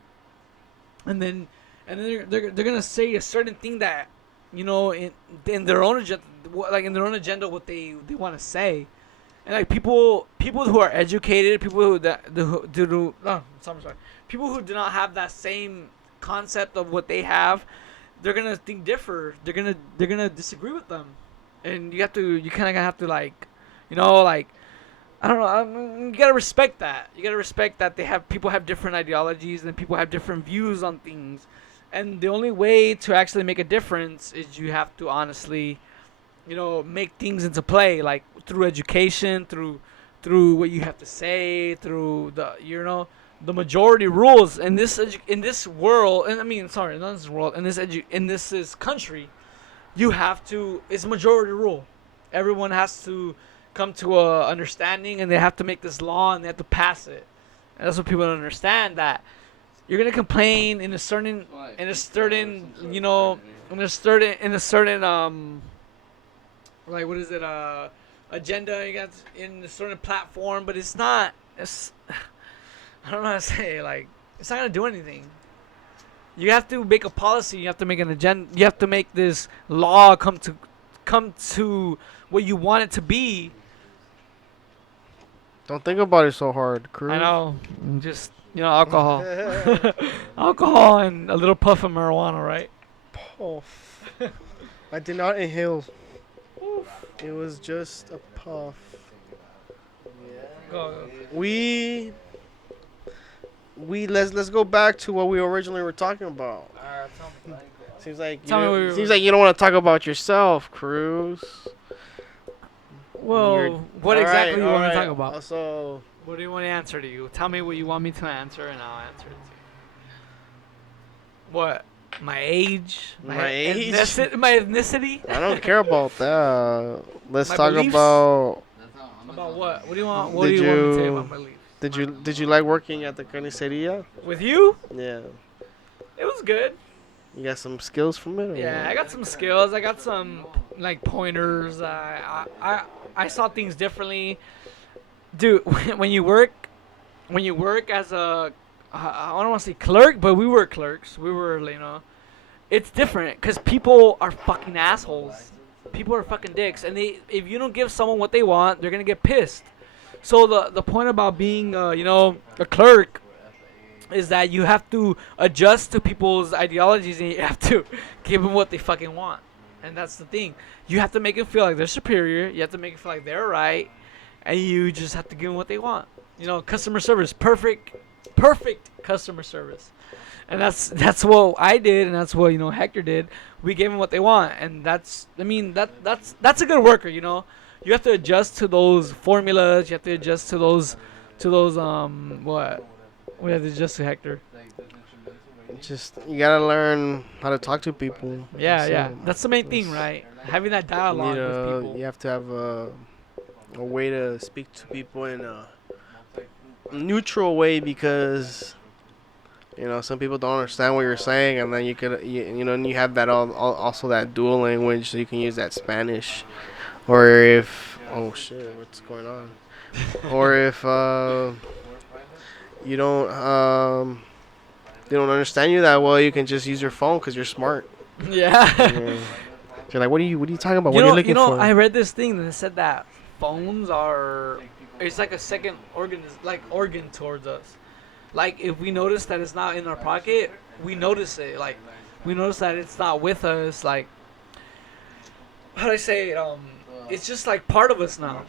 and then they're gonna say a certain thing that in their own agenda, what they want to say, and like people who are educated, people people who do not have that same concept of what they have, they're gonna think differ. They're gonna disagree with them, and you kind of have to I don't know. You gotta respect that. You gotta respect that people have different ideologies and people have different views on things, and the only way to actually make a difference is you have to honestly, make things into play, like through education, through what you have to say, through the majority rules in this world. And I mean, sorry, not this world. In this country, you have to. It's majority rule. Everyone has to come to a understanding, and they have to make this law, and they have to pass it. And that's what people don't understand, that you're gonna complain in a certain like, what is it, agenda you got in a certain platform, but it's not. I don't know how to say it, like, it's not gonna do anything. You have to make a policy. You have to make an agenda. You have to make this law come to what you want it to be. Don't think about it so hard, Cruz. I know. Just, alcohol. Alcohol and a little puff of marijuana, right? Puff. I did not inhale. It was just a puff. Go. Let's go back to what we originally were talking about. Seems like Tell me you don't want to talk about yourself, Cruz. Well, what exactly you want me to talk about? So, What do you want to answer to you? Tell me what you want me to answer, and I'll answer it to you. What? My age? My age? My ethnicity? I don't care about that. Let's My talk beliefs? about. About what? What do you want? What do you want me to tell you about my beliefs? Did you like working at the carniceria? With you? Yeah. It was good. You got some skills from it? Or Yeah, what? I got some skills. I got some like pointers. I saw things differently, dude. When you work as a I don't want to say clerk, but we were clerks. We were, it's different because people are fucking assholes. People are fucking dicks, and if you don't give someone what they want, they're gonna get pissed. So the point about being a clerk is that you have to adjust to people's ideologies, and you have to give them what they fucking want. And that's the thing. You have to make them feel like they're superior. You have to make them feel like they're right, and you just have to give them what they want. Customer service, perfect customer service. And that's what I did, and that's what Hector did. We gave them what they want, and that's a good worker. You have to adjust to those formulas. You have to adjust to those what? We have to adjust to Hector. Just you gotta learn how to talk to people. Yeah. That's the main thing, right? Having that dialogue with people. You have to have a way to speak to people in a neutral way, because some people don't understand what you're saying, and then you have that also that dual language, so you can use that Spanish, or if what's going on, or if you don't they don't understand you that well, you can just use your phone because you're smart. Yeah. You're like, what are you talking about? What are you looking for? I read this thing that said that phones it's like a second organ towards us. Like, if we notice that it's not in our pocket, we notice it. Like, we notice that it's not with us. Like, how do I say it? It's just like part of us now.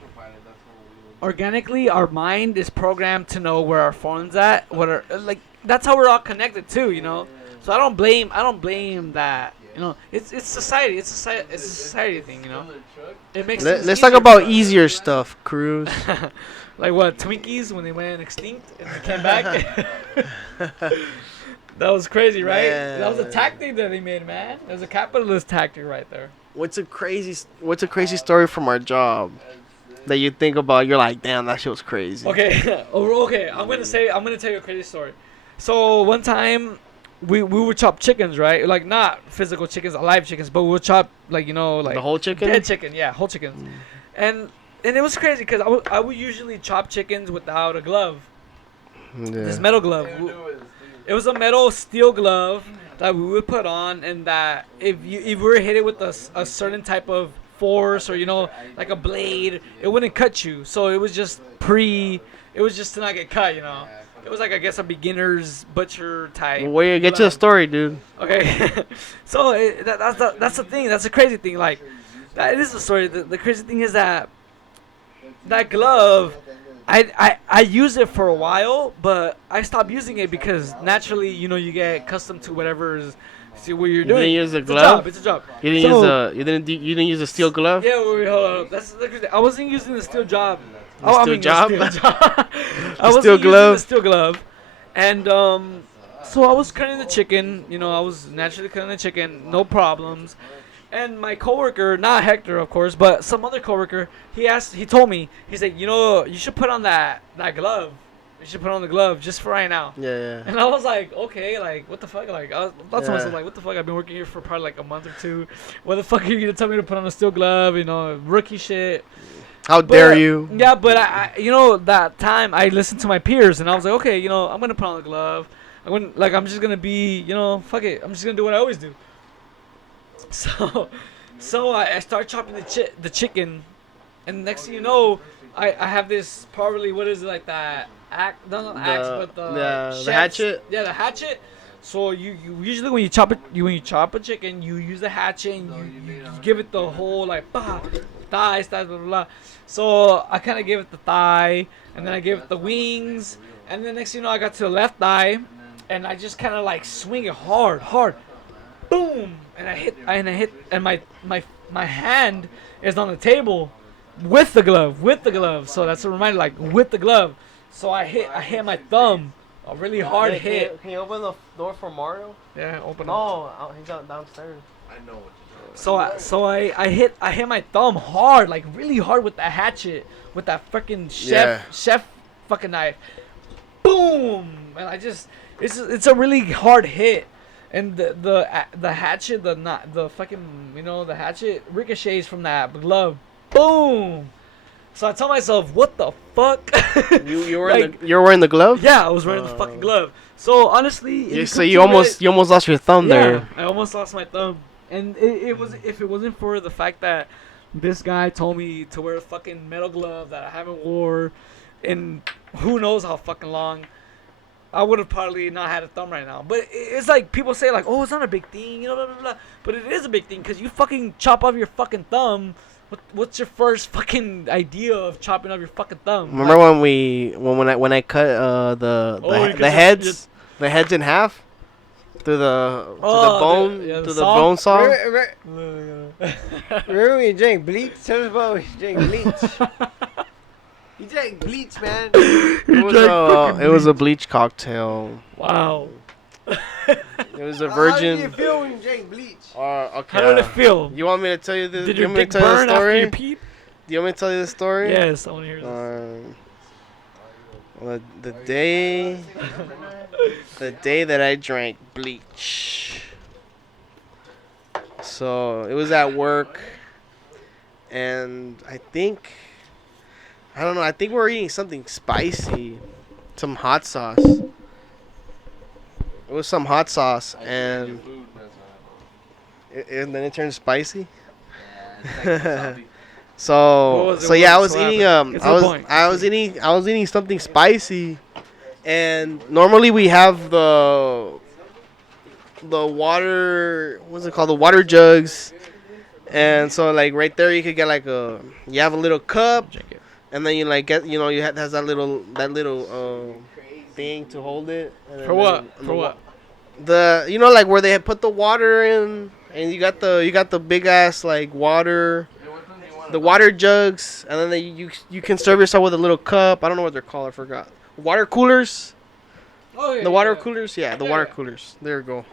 Organically, our mind is programmed to know where our phone's at. That's how we're all connected too. So I don't blame that. It's society. It's a society thing. It makes. Let's talk about easier stuff, Cruz. Like what? Twinkies when they went extinct and they came back. That was crazy, right? Man. That was a tactic that they made, man. It was a capitalist tactic right there. What's a crazy story from our job that you think about? You're like, damn, that shit was crazy. Okay, okay. I'm gonna tell you a crazy story. So one time, we would chop chickens, right? Like, not physical chickens, alive chickens, but we would chop like the whole chicken. Dead chicken, yeah, whole chickens. And it was crazy because I would usually chop chickens without a glove. Yeah. This metal glove. It was a metal steel glove that we would put on, and that if we were hit it with a certain type of force, or like a blade, it wouldn't cut you. So it was just to not get cut. It was like, I guess, a beginner's butcher type. Well, where you get to the story, dude. Okay. So that's the thing. That's a crazy thing. Like, that is the story. The crazy thing is that glove, I used it for a while, but I stopped using it because naturally, you get accustomed to whatever what you're doing. You didn't use the glove? It's a job. You didn't use a steel glove? Yeah, hold up. That's the crazy thing. I wasn't using the steel job. The steel job? I was steel glove? the steel glove. And so I was cutting the chicken. I was naturally cutting the chicken, no problems. And my coworker, not Hector, of course, but some other coworker, he told me, he's like, you should put on that glove. You should put on the glove just for right now. Yeah. And I was like, okay, like, what the fuck? Like, I thought to myself, like, what the fuck? I've been working here for probably like a month or two. What the fuck are you gonna tell me to put on a steel glove? Rookie shit. How dare you? Yeah, but I that time I listened to my peers, and I was like, okay, I'm gonna put on the glove. I'm just gonna be, fuck it. I'm just gonna do what I always do. So I start chopping the chicken, and next thing you know, I have this probably, what is it, like that the hatchet. Yeah, the hatchet. So you usually when you chop a chicken, you use the hatchet and you give it the whole like thighs, blah blah blah. So I kind of gave it the thigh, and then I gave it the wings, and then next thing you know, I got to the left thigh, and I just kind of like swing it hard. boom, and I hit, and my hand is on the table with the glove. So that's a reminder, like with the glove. So I hit my thumb, a really hard hit. Can you open the door for Mario? Yeah, open up. No, he's out downstairs. So I hit my thumb hard, like really hard with that hatchet, with that freaking chef fucking knife. Boom! And it's a really hard hit, and the hatchet, the fucking, the hatchet ricochets from that glove. Boom! So I tell myself, what the fuck? You're wearing the glove? Yeah, I was wearing the fucking glove. So honestly, so you almost lost your thumb there. I almost lost my thumb. And it was, if it wasn't for the fact that this guy told me to wear a fucking metal glove that I haven't wore in who knows how fucking long, I would have probably not had a thumb right now. But it's like people say like, oh, it's not a big thing, blah, blah, blah. But it is a big thing because you fucking chop off your fucking thumb. What's your first fucking idea of chopping off your fucking thumb? Remember when I cut the heads in half? Through the bone saw. Remember when you drank bleach? Tell us about when you drank bleach. You drank bleach, man. It was a bleach cocktail. Wow. It was a virgin. How did you feel when you drank bleach? Okay. How did it feel? You want me to tell you this? Did your dick burn after you peed? Do you want me to tell you the story? Yes, I want to hear this. The day that I drank bleach. So it was at work, and I don't know. I think we were eating something spicy, some hot sauce. It was some hot sauce, and then it turned spicy. So yeah, I was eating I was eating something spicy, and normally we have the water, what's it called, the water jugs, and so like right there you could get like you have a little cup, and then you like get, you has that little thing to hold it. And For what? For what? The like where they had put the water in, and you got the big ass like water. The water jugs, and then you can serve yourself with a little cup. I don't know what they're called. I forgot. Water coolers. Oh yeah. The water coolers. Yeah, the water coolers. There you go.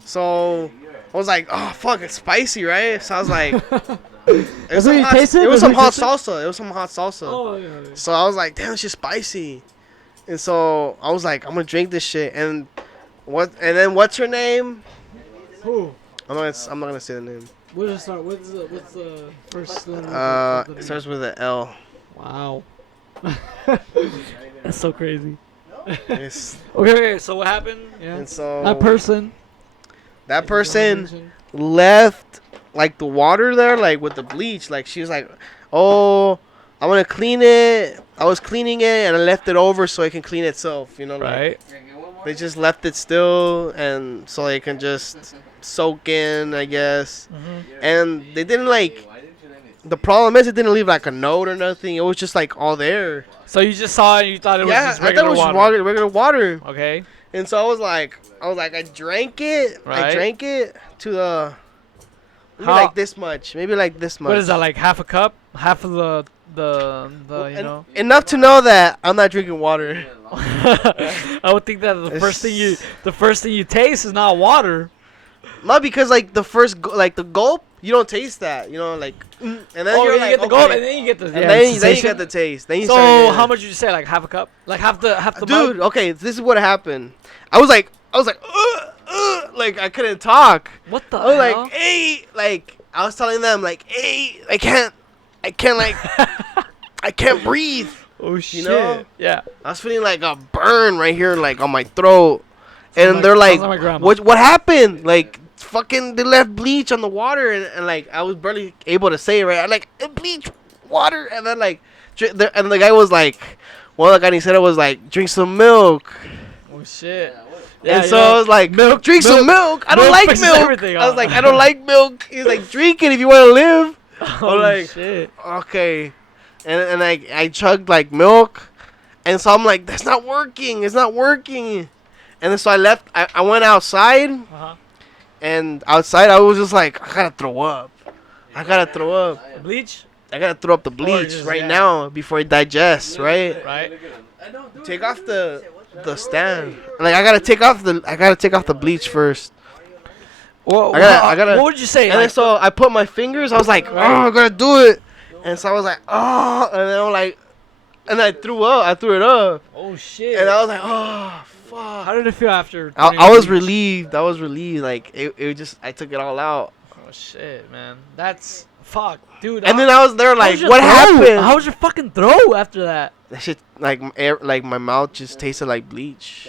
So I was like, oh fuck, it's spicy, right? So I was like, it was some hot salsa. Oh yeah. So I was like, damn, it's just spicy. And so I was like, I'm gonna drink this shit. And what's her name? Who? I'm not gonna say the name. What's the first letter? It starts with an L. Wow. That's so crazy. It's, Okay, so what happened? Yeah. and so That person left like the water there, like with the bleach. Like she was like, "Oh, I'm gonna clean it. I was cleaning it and I left it over so it can clean itself." right? Like, they just left it still, and so they can just soak in, I guess. Mm-hmm. And they didn't like. The problem is it didn't leave like a note or nothing. It was just like all there. So you just saw it and you thought it was just I regular thought it was water. regular water. Okay. And so I was like, I drank it. Right. I drank it to the maybe How- like this much. Maybe like this much. What is that, like half a cup? Half of the Enough to know that I'm not drinking water. I would think that the first thing you taste is not water. Not because like the first the gulp, you don't taste that. Like, and then You like, get the gulp and then you get the then you sensation. get the taste. Then you So start getting how it. much did you say? Like half a cup? Like half the Dude, mug? okay, this is what happened. I was like, like I couldn't talk. What the I was hell? like, hey, like I was telling them, like, hey, I can't, like, I can't breathe. Oh shit. know? Yeah. I was feeling like a burn right here, like on my throat, and like- they're like, sounds like my grandma. what happened? Like, fucking, they left bleach on the water, and like I was barely able to say it right. I like bleach water, and then like, and the guy was like, one of the guys he said it was like, drink some milk. Oh shit. And so I was like, drink some milk. I don't milk like fixes milk. everything, I was huh? like, I don't like milk. He's like, drink it if you want to live. Oh like, shit. Okay. And I chugged like milk. And so I'm like, that's not working. It's not working. And then so I left. I went outside. Uh-huh. And outside, I was just like, I gotta throw up. I gotta throw up. Bleach, I gotta throw up the bleach just- right yeah. now before it digests, right? right? Take off the stand. Like I gotta take off the bleach first. Well, I gotta. What would you say? And then Like, so I put my fingers. I was like, oh, I gotta do it. And so I was like, oh, and then I'm like, and I threw up. I threw it up, oh shit! and I was like, oh fuck. How did it feel after? I was relieved. I was relieved. Like it just, I took it all out. Oh shit, man. That's fuck, dude. And then I was there how like, was your what throw? happened? How was your fucking throw after that? That shit, like like my mouth just tasted like bleach.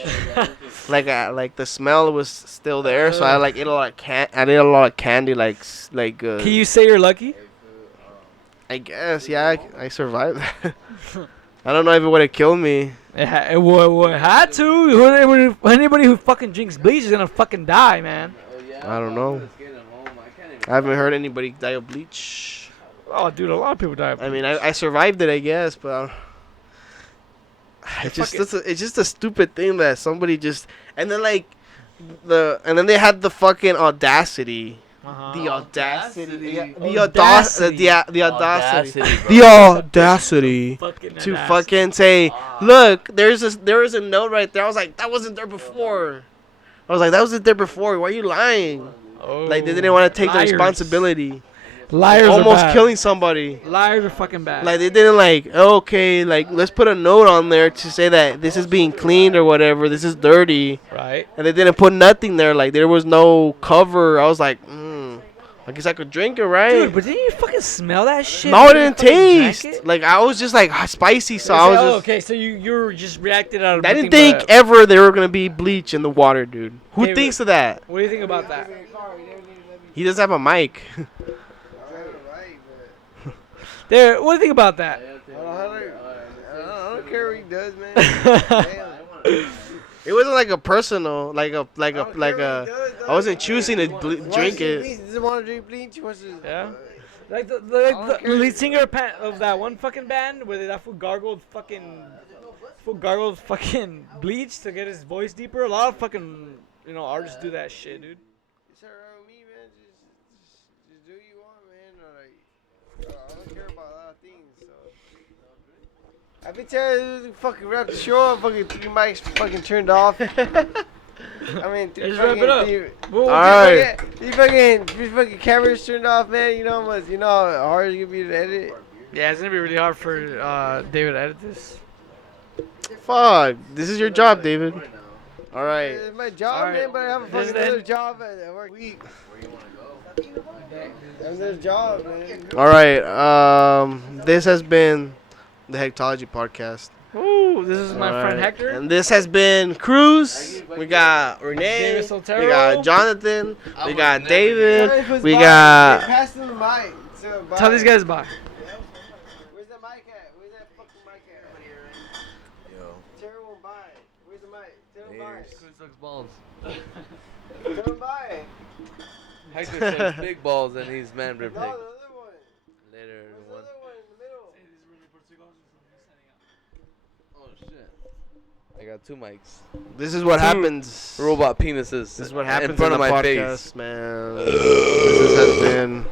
like the smell was still there, so I like ate a lot of I did a lot of candy, like. Can you say you're lucky? I guess, yeah, I survived that. I don't know if it would have killed me. It had to. Anybody who fucking drinks bleach is gonna fucking die, man. I don't know. I haven't heard anybody die of bleach. Oh, dude, a lot of people die. Of I bleach. mean, I survived it, I guess, but it's just a stupid thing that somebody just and then they had the fucking audacity. The audacity. The audacity Fucking to ass. fucking say, look, there is a note right there. I was like, that wasn't there before. Why are you lying? Oh, Like they didn't want to take the liars. responsibility. Liars are Almost bad. killing somebody. Liars are fucking bad. Like they didn't okay, like let's put a note on there to say that this is being cleaned or whatever. This is dirty, right? and they didn't put nothing there. Like there was no cover. I was like, I guess I could drink it, right? Dude, but didn't you fucking smell that shit? No, it when you didn't fucking drank taste. it? Like I was just like spicy, so You I say, was oh, just. okay, so you were just reacted out of I didn't nothing think but- ever there were gonna be bleach in the water, dude. Who David. thinks of that? What do you think about that? He doesn't have a mic. There, what do you think about that? I don't care what he does, man. Damn. It wasn't like a personal, like a. I wasn't choosing to drink it. He doesn't want to drink bleach. He wants to. Yeah? Like the don't care. lead singer of that one fucking band where that fool gargled fucking bleach to get his voice deeper. A lot of fucking artists do that shit, dude. It's alright with me, man. Just do what you want, man. I don't care about a lot of things. So. I've been telling you to fucking wrap the show up. Fucking 3 mics fucking turned off. I mean, Let's wrap it up. Alright. These fucking cameras turned off, man. You know how hard it's gonna be to edit. Yeah, it's gonna be really hard for David to edit this. Fuck. This is your job, David. All right. It's my job, Alright. man. But I have a This fucking then- other job at work week. Another job, man. All right. This has been the Hectology podcast. Ooh, this is my All friend right. Hector. And this has been Cruz. We got Renee. David We Soltero. got Jonathan. We got Sorry David. if it's We mine. got. Hey, pass them the mic. So, bye. Tell these guys bye. Where's that mic at? Where's that fucking mic at? Yo. Tell them bye. Where's the mic? Tell them bye. Cruz sucks balls. Tell them bye. Hector says big balls and he's man No, rib the pig. other one. Later, Where's the one. other one in the middle? Oh shit! I got 2 mics. This is what happens. Robot penises. This is what happens in front on of the my podcast, face. man. This has been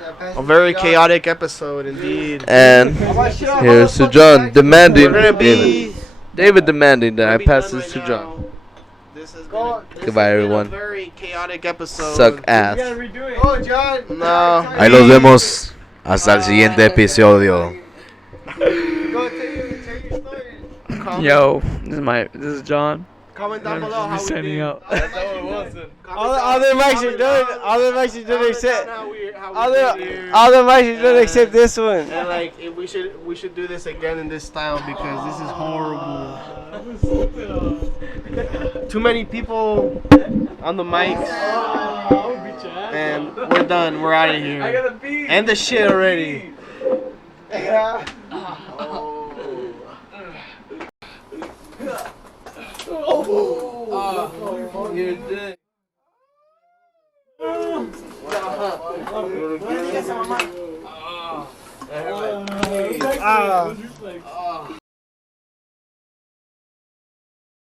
Yeah, pass a it very to John. chaotic episode indeed. And How about shit on here's to motherfucking John mic? demanding. We're gonna be. David demanding that I be pass done this right to now. John. This has Go. been, this Goodbye, has been everyone. A very chaotic episode. Suck ass. redo it. Oh, John. No. Ahí los vemos. Hasta el siguiente episodio. Go tell your story. Yo, this is John. Comment down below I'm how just we signing did. out. All the mics are done. All the mics are done Comment except. down how All we did here. the mics are done except this one. And like, if we should do this again in this style because this is horrible. Too many people on the mics, and we're done. We're out of here. End the shit already. Yeah. You're dead. Ah.